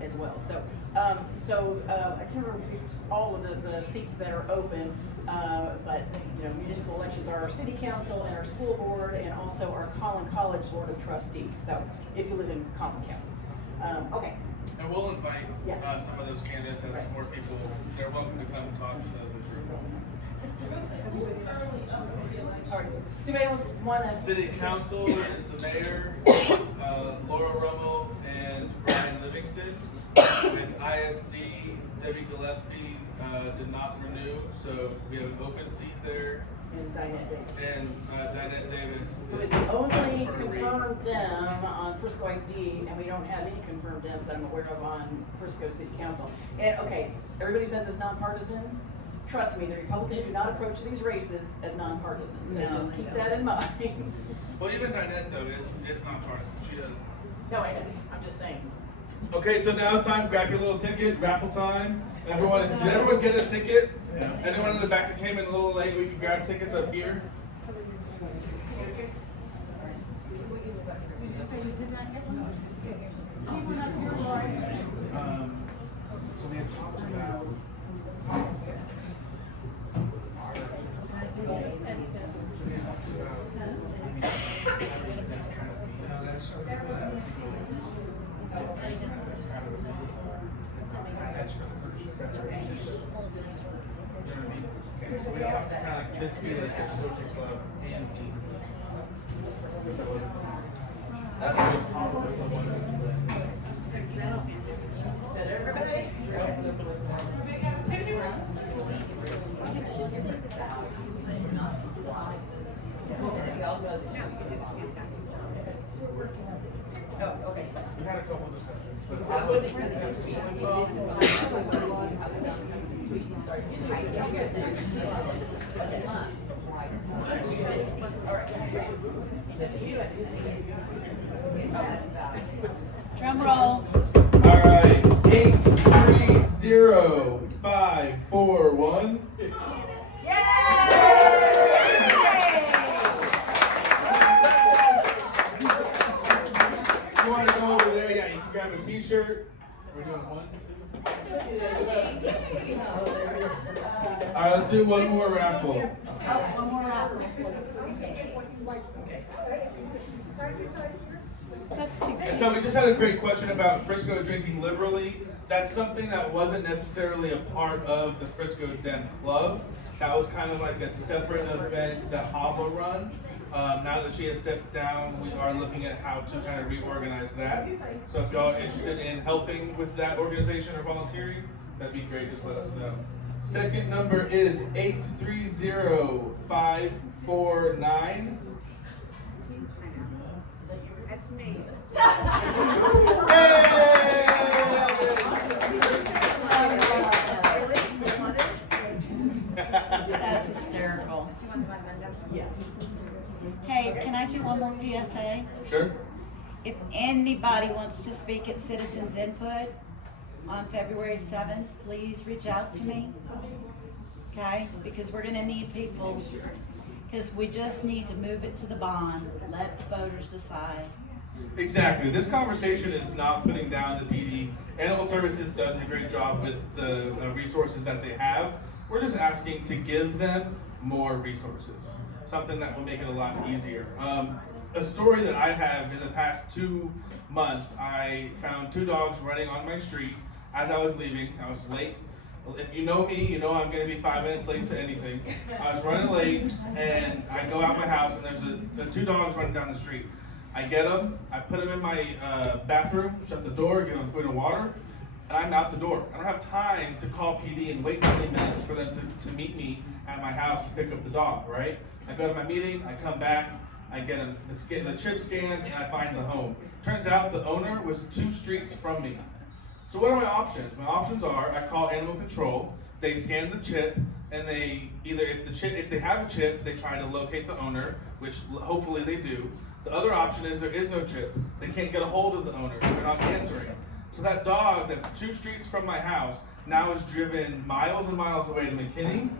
as well. So, I can't remember all of the seats that are open, but municipal elections are our city council and our school board, and also our Collin College Board of Trustees. So if you live in Collin County, okay. And we'll invite Yeah. some of those candidates as more people. They're welcome to come and talk to the group. All right. Does anybody else want to? City Council is the mayor, Laura Rummel and Brian Livingston. With ISD, Debbie Gillespie did not renew, so we have an open seat there. And Dinette Davis. And Dinette Davis. Who is the only confirmed Dem on Frisco ISD, and we don't have any confirmed Dems that I'm aware of on Frisco City Council. And okay, everybody says it's nonpartisan. trust me, the Republicans do not approach these races as nonpartisan, so No, just they keep don't. that in mind. Well, even Dinette though is nonpartisan. She does. No, I'm just saying. Okay, so now it's time. Grab your little ticket. Raffle time. Everyone, did everyone get a ticket? Yeah. Anyone in the back that came in a little late, we can grab tickets up here. Did you say you did not get one? Leave one up here, Lori. So we had talked about. So we talked to kind of like this be like a social club and That everybody? Everybody got a ticket? Oh, okay. we had a couple of discussions. But I wasn't ready to speak when we did this on the laws. I was not speaking, sorry. I don't get it. 6 months. Drum roll. all right, 830541. You want to go over there? Yeah, you can grab a T-shirt. We're doing 1, 2. All right, let's do one more raffle. One more raffle. That's too And so we just had a great question about Frisco drinking liberally. That's something that wasn't necessarily a part of the Frisco Den Club. That was kind of like a separate event that Hava run. Now that she has stepped down, we are looking at how to kind of reorganize that. So if y'all are interested in helping with that organization or volunteering, that'd be great, just let us know. Second number is 830549. That's me. That's hysterical. Hey, can I do one more PSA? Sure. If anybody wants to speak at Citizens Input on February 7th, please reach out to me. Okay? Because we're gonna need people. Because we just need to move it to the bond. Let the voters decide. Exactly. This conversation is not putting down the PD. Animal Services does a great job with the resources that they have. We're just asking to give them more resources, something that will make it a lot easier. A story that I have in the past 2 months, I found 2 dogs running on my street as I was leaving. I was late. If you know me, you know I'm going to be 5 minutes late to anything. I was running late, and I go out my house, and there's the 2 dogs running down the street. I get them, I put them in my bathroom, shut the door, give them food and water, and I'm out the door. I don't have time to call PD and wait 20 minutes for them to meet me at my house to pick up the dog, right? I go to my meeting, I come back, I get the chip scanned, and I find the home. Turns out the owner was 2 streets from me. So what are my options? My options are, I call animal control, they scan the chip, and they either, if they have a chip, they try to locate the owner, which hopefully they do. The other option is there is no chip. They can't get a hold of the owner, they're not answering. So that dog that's 2 streets from my house now is driven miles and miles away to McKinney.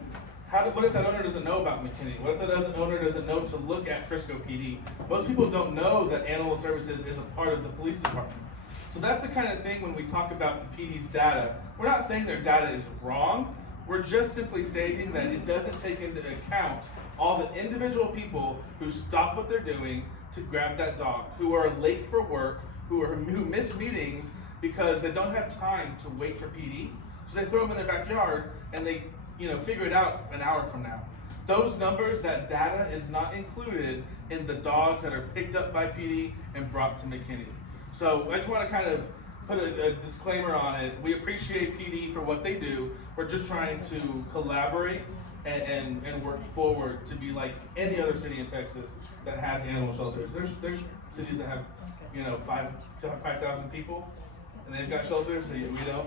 What if that owner doesn't know about McKinney? What if that owner doesn't know to look at Frisco PD? Most people don't know that Animal Services is a part of the police department. So that's the kind of thing when we talk about the PD's data. We're not saying their data is wrong. We're just simply stating that it doesn't take into account all the individual people who stop what they're doing to grab that dog, who are late for work, who miss meetings because they don't have time to wait for PD. So they throw them in their backyard and they figure it out an hour from now. Those numbers, that data is not included in the dogs that are picked up by PD and brought to McKinney. So I just want to kind of put a disclaimer on it. We appreciate PD for what they do. We're just trying to collaborate and work forward to be like any other city in Texas that has animal shelters. There's cities that have 5,000 people and they've got shelters, we don't.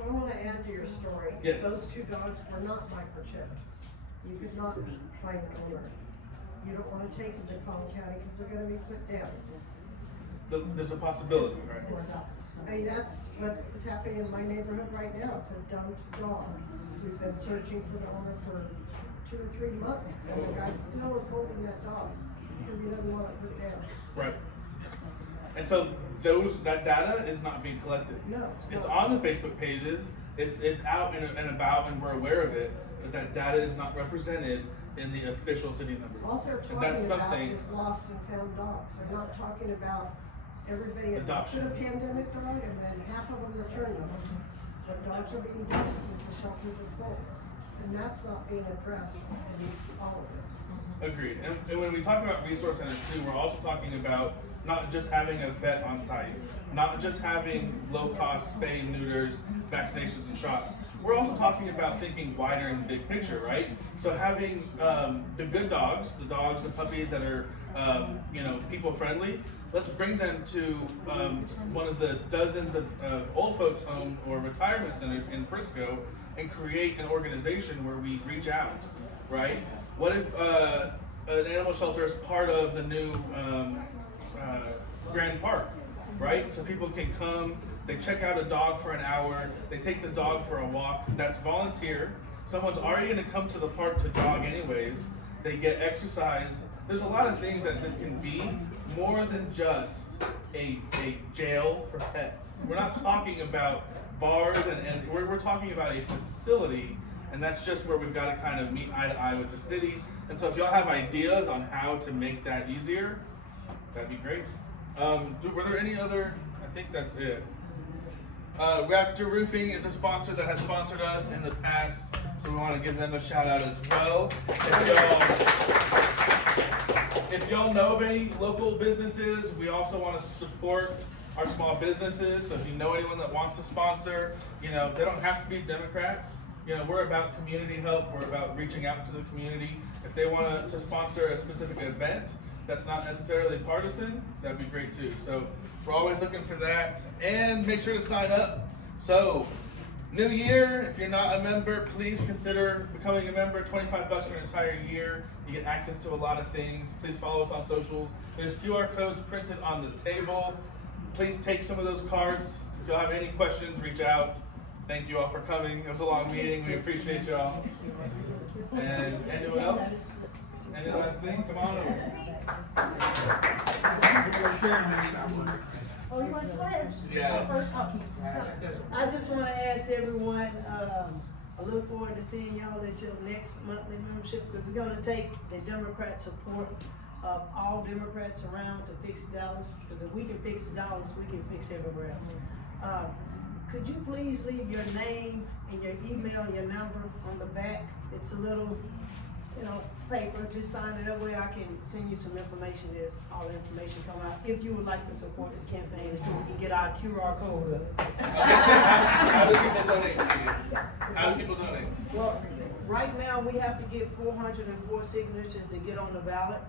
So I wanna add to your story. Yes. Those two dogs were not microchipped. You could not find the owner. You don't wanna take them to Collin County because they're gonna be put down. There's a possibility, right? I mean, that's what is happening in my neighborhood right now. It's a dumped dog. We've been searching for the owner for 2 or 3 months, and the guy still is holding that dog because he doesn't want it put down. Right. And so that data is not being collected. No. It's on the Facebook pages. It's out and about, and we're aware of it. But that data is not represented in the official city numbers. All they're And that's talking about something. is lost and found dogs. They're not talking about everybody adopted Adoption. a pandemic dog and then half of them returned them. So dogs are being dumped because the shelters are full. And that's not being addressed in all of this. Agreed. And when we talk about resource centers too, we're also talking about not just having a vet on site, not just having low-cost spay, neuters, vaccinations, and shots. We're also talking about thinking wider in the big picture, right? So having the good dogs, the puppies that are people friendly. Let's bring them to one of the dozens of old folks home or retirement centers in Frisco and create an organization where we reach out, right? What if an animal shelter is part of the new Grand Park, right? So people can come, they check out a dog for an hour, they take the dog for a walk, that's volunteer. Someone's already gonna come to the park to jog anyways, they get exercise. There's a lot of things that this can be, more than just a jail for pets. We're not talking about bars and we're talking about a facility, and that's just where we've got to kind of meet eye to eye with the city. And so if y'all have ideas on how to make that easier, that'd be great. Were there any other? I think that's it. Raptor Roofing is a sponsor that has sponsored us in the past, so we want to give them a shout out as well. If y'all know of any local businesses, we also want to support our small businesses. So if you know anyone that wants to sponsor, they don't have to be Democrats. We're about community help. We're about reaching out to the community. If they want to sponsor a specific event that's not necessarily partisan, that'd be great too. So we're always looking for that. And make sure to sign up. So new year, if you're not a member, please consider becoming a member. $25 for an entire year. You get access to a lot of things. Please follow us on socials. There's QR codes printed on the table. Please take some of those cards. If y'all have any questions, reach out. Thank you all for coming. It was a long meeting. We appreciate y'all. And anyone else? Any last thing? Come on over. Oh, you want to swear? Yeah. First, I just want to ask everyone, I look forward to seeing y'all at your next monthly membership, because it's going to take the Democrat support of all Democrats around to fix Dallas, because if we can fix Dallas, we can fix everywhere else. Could you please leave your name and your email, your number on the back? It's a little, paper, just sign it that way I can send you some information. There's all the information come out. If you would like to support this campaign, if we can get our QR code. How do people donate? How do people donate? Well, right now we have to get 404 signatures to get on the ballot.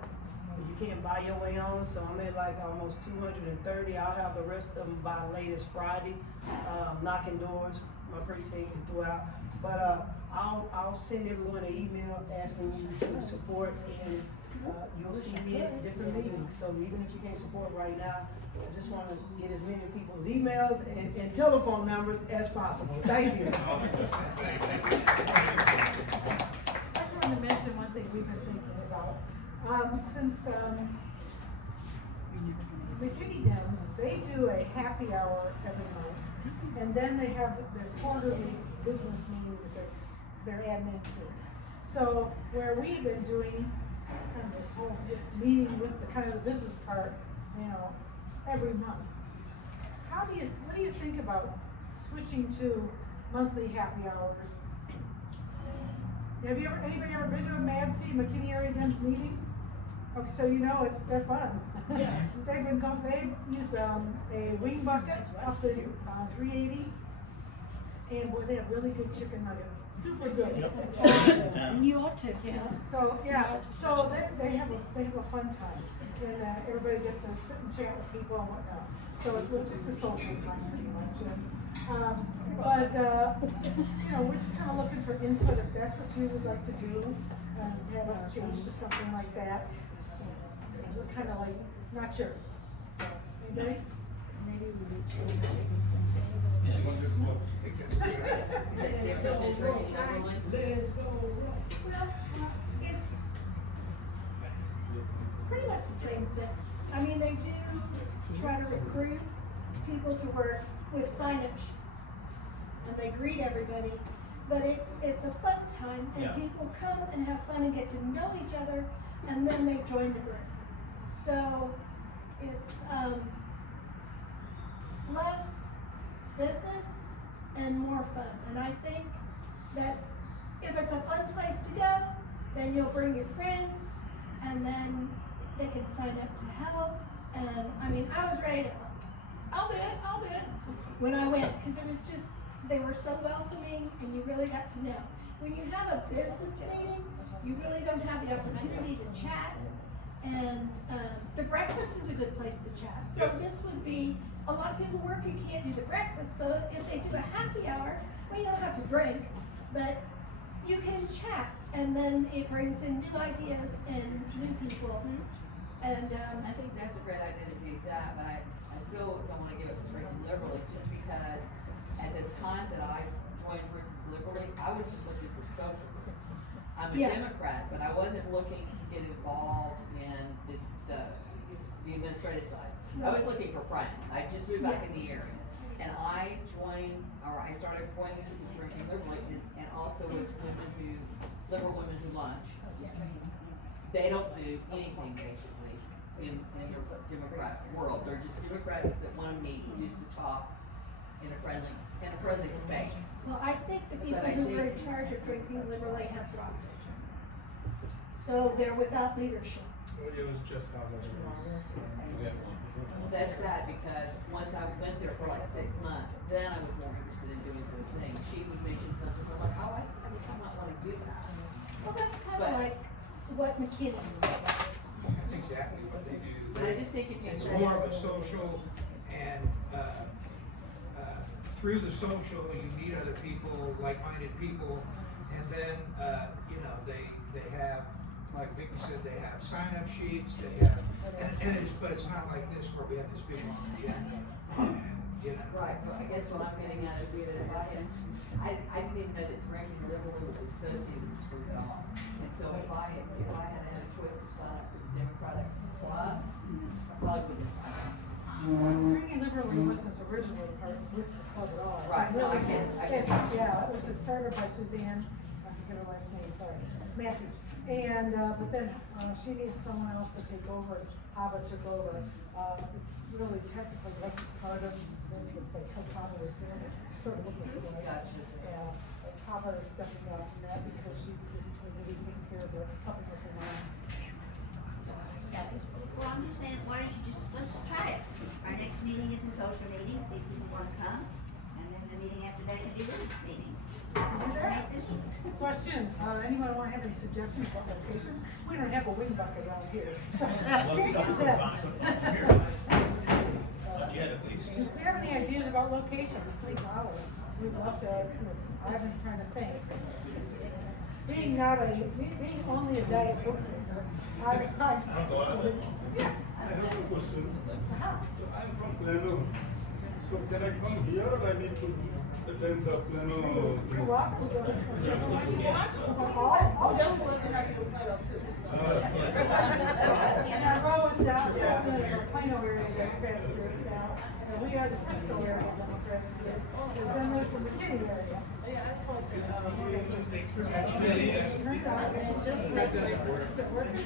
You can't buy your way on, so I'm at like almost 230. I'll have the rest of them by latest Friday, knocking doors, my precinct and throughout. But I'll send everyone an email asking you to support, and you'll see me at different meetings. So even if you can't support right now, I just want to get as many people's emails and telephone numbers as possible. Thank you. I just wanted to mention one thing we've been thinking about. Since McKinney Dems, they do a happy hour every month, and then they have their quarterly business meeting with their admin team. So where we've been doing kind of this whole meeting with the kind of the business part, every month. What do you think about switching to monthly happy hours? Anybody ever been to a MADC, McKinney Area Dems meeting? Okay, so they're fun. Yeah. They use a wing bucket up the 380, and boy, they have really good chicken nuggets, super good. And you ought to, yeah. So, yeah, so they have a fun time, and everybody gets to sit and chat with people and whatnot. So it's just a social time pretty much. And, we're just kind of looking for input if that's what you would like to do, to have us change to something like that. We're kind of like, not sure. So, anybody? Maybe we need to. Well, it's pretty much the same thing. I mean, they do try to recruit people to work with sign-up sheets, and they greet everybody. But it's a fun time, and people come and have fun and get to know each other, and then they join the group. So it's less business and more fun. And I think that if it's a fun place to go, then you'll bring your friends, and then they can sign up to help. And I mean, I was ready to, I'll do it, when I went, because it was just, they were so welcoming, and you really got to know. When you have a business meeting, you really don't have the opportunity to chat, and the breakfast is a good place to chat. So this would be, a lot of people working can't do the breakfast, so if they do a happy hour, well, you don't have to drink, but you can chat, and then it brings in new ideas and new people. And I think that's a great idea to do that, but I still don't want to give it to drinking liberally, just because at the time that I joined drinking liberally, I was just looking for social groups. I'm a Democrat, but I wasn't looking to get involved in the administrative side. I was looking for friends. I just moved back in the area, and I started going to drinking liberally, and also with liberal women who lunch. They don't do anything basically in their Democrat world. They're just Democrats that want to meet just to talk in a friendly space. well, I think the people who were in charge of drinking liberally have dropped it. So they're without leadership. Well, it was just how much it was. That's sad, because once I went there for like 6 months, then I was more interested in doing good things. She would mention something, I'm like, oh, I think I might want to do that. Well, that's kind of like what McKinney is. That's exactly what they do. But I just think if you It's say- more of a social, and through the social, you meet other people, like-minded people, and then, they have, like Vicki said, they have sign-up sheets, they have, but it's not like this where we have this big long agenda. Right, well, I guess what I'm getting at is that if I didn't even know that drinking liberally was associated with this group at all. And so if I had had a choice to sign up for the Democratic Club, I probably wouldn't have signed up. Drinking liberally wasn't originally part of the club at all. Right, no, I get it. Yeah, it started by Suzanne, I forget her last name, sorry, Matthews. And, but then, she needed someone else to take over, Hava took over. It really technically wasn't part of this, but because Hava was doing it, sort of looking at it. Gotcha. Yeah, Hava is stepping off from that because she's basically busy taking care of the puppy with her mom. Well, I'm just saying, why don't you let's just try it. Our next meeting is a social meeting, see if people want to come, and then the meeting after that can be a business meeting. Alternate the meetings. Question, anyone want to have any suggestions about locations? We don't have a wing bucket around here, so. If you have any ideas about locations, please holler. We'd love to, I've been trying to think. Being only a diet book drinker, I have a question. So I'm from Plano. So can I come here or I need to attend the Plano? You're welcome to go. All young ones are happy to play out too. And our row is down, there's the Plano area Democrats group now, and we are the Frisco area Democrats group. And then there's the McKinney area. Is it working?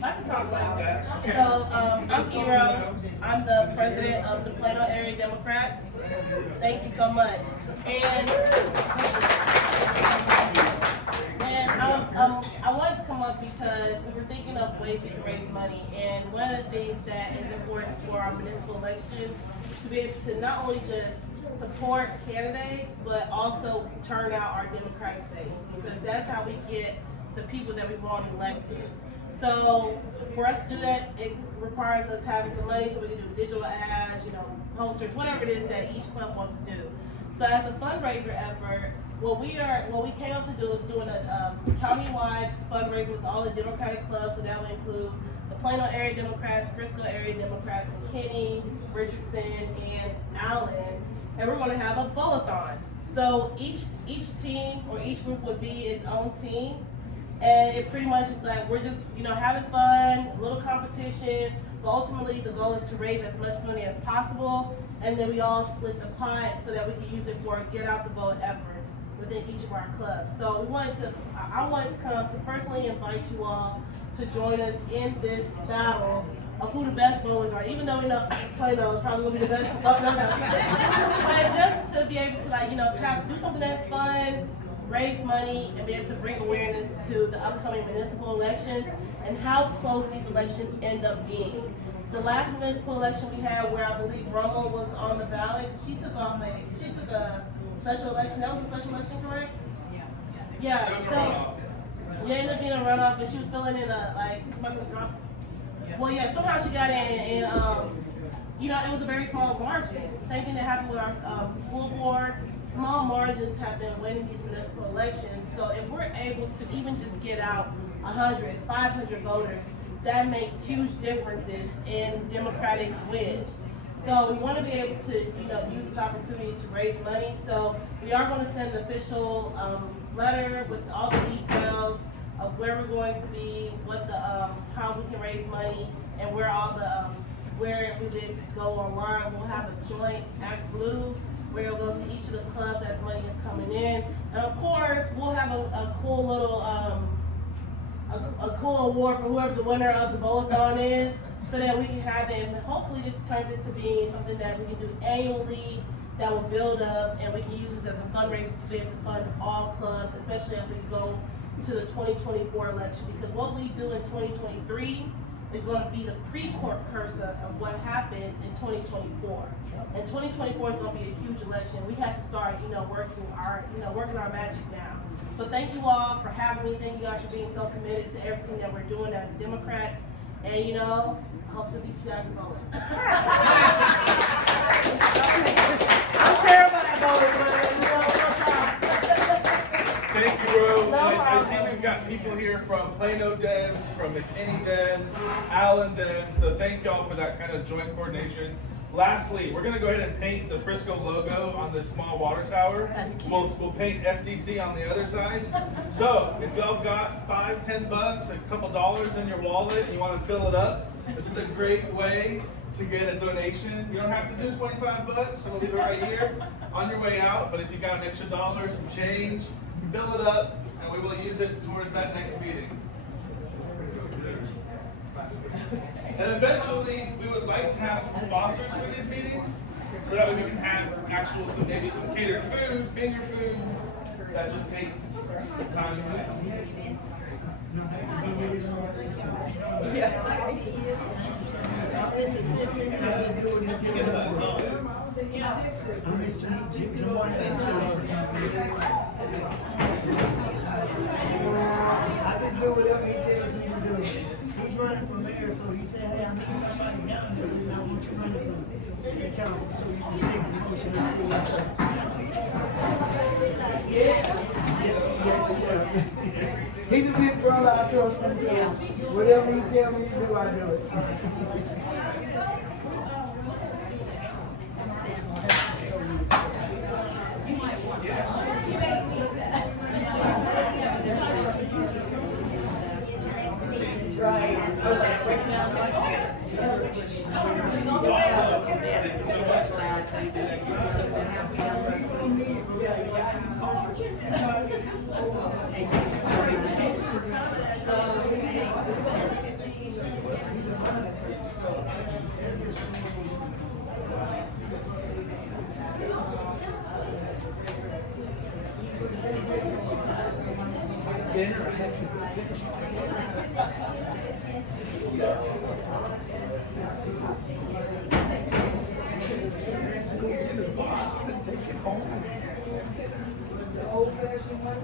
I can talk loud. So, I'm Ira. I'm the president of the Plano Area Democrats. Thank you so much. And I wanted to come up because we were thinking of ways we can raise money, and one of the things that is important for our municipal election to be able to not only just support candidates, but also turn out our Democratic base, because that's how we get the people that we want elected. So for us to do that, it requires us having some money so we can do digital ads, posters, whatever it is that each club wants to do. So as a fundraiser effort, what we came up to do is doing a county-wide fundraiser with all the Democratic clubs. So that would include the Plano area Democrats, Frisco area Democrats, McKinney, Richardson, and Allen. And we're going to have a bowl-a-thon. So each team or each group would be its own team. And it pretty much is like we're just, having fun, a little competition, but ultimately the goal is to raise as much money as possible, and then we all split the pot so that we can use it for get out the vote efforts within each of our clubs. So I wanted to come to personally invite you all to join us in this battle of who the best bowlers are, even though we know Plano is probably gonna be the best. But just to be able to do something that's fun, raise money, and be able to bring awareness to the upcoming municipal elections and how close these elections end up being. The last municipal election we had, where I believe Roma was on the ballot, she took a special election. That was a special election, correct? Yeah. So you ended up being a runoff, but she was filling in somebody was dropping. Well, yeah. Somehow she got in, and it was a very small margin. Same thing that happened with our school board. Small margins have been winning these municipal elections. So if we're able to even just get out 100, 500 voters, that makes huge differences in Democratic wins. So we want to be able to, use this opportunity to raise money. So we are going to send an official letter with all the details of where we're going to be, how we can raise money, and where we live go online. We'll have a joint Act Blue where it'll go to each of the clubs as money is coming in. And of course, we'll have a cool little a cool award for whoever the winner of the bowl-a-thon is, so that we can have it, and hopefully this turns into being something that we can do annually that will build up, and we can use this as a fundraiser to be able to fund all clubs, especially as we go to the 2024 election, because what we do in 2023 is going to be the precursor of what happens in 2024. And 2024 is going to be a huge election. We have to start, working our magic now. So thank you all for having me. Thank you guys for being so committed to everything that we're doing as Democrats. And I hope to beat you guys in bowling. I'm terrible at bowling, Thank you, Ro. I see we've got people here from Plano Dems, from McKinney Dems, Allen Dems, so thank y'all for that kind of joint coordination. Lastly, we're going to go ahead and paint the Frisco logo on this small water tower. We'll paint FTC on the other side. So if y'all got $5, $10, a couple dollars in your wallet and you want to fill it up, this is a great way to get a donation. You don't have to do $25, so we'll leave it right here on your way out. But if you got an extra dollar, some change, fill it up, and we will use it towards that next meeting. And eventually, we would like to have some sponsors for these meetings, so that we can have maybe some catered food, finger foods, that just takes time to make. I'm Mr. Jim. I just do whatever he tells me to do. He's running for mayor, so he said, hey, I need somebody down there, and I want you running for city council so you can see the motion and see what's up. He's a big brother, I trust him too. Whatever he tells me to do, I do it. dinner, I have to go finish my dinner. Go get a box and take it home. The old-fashioned one.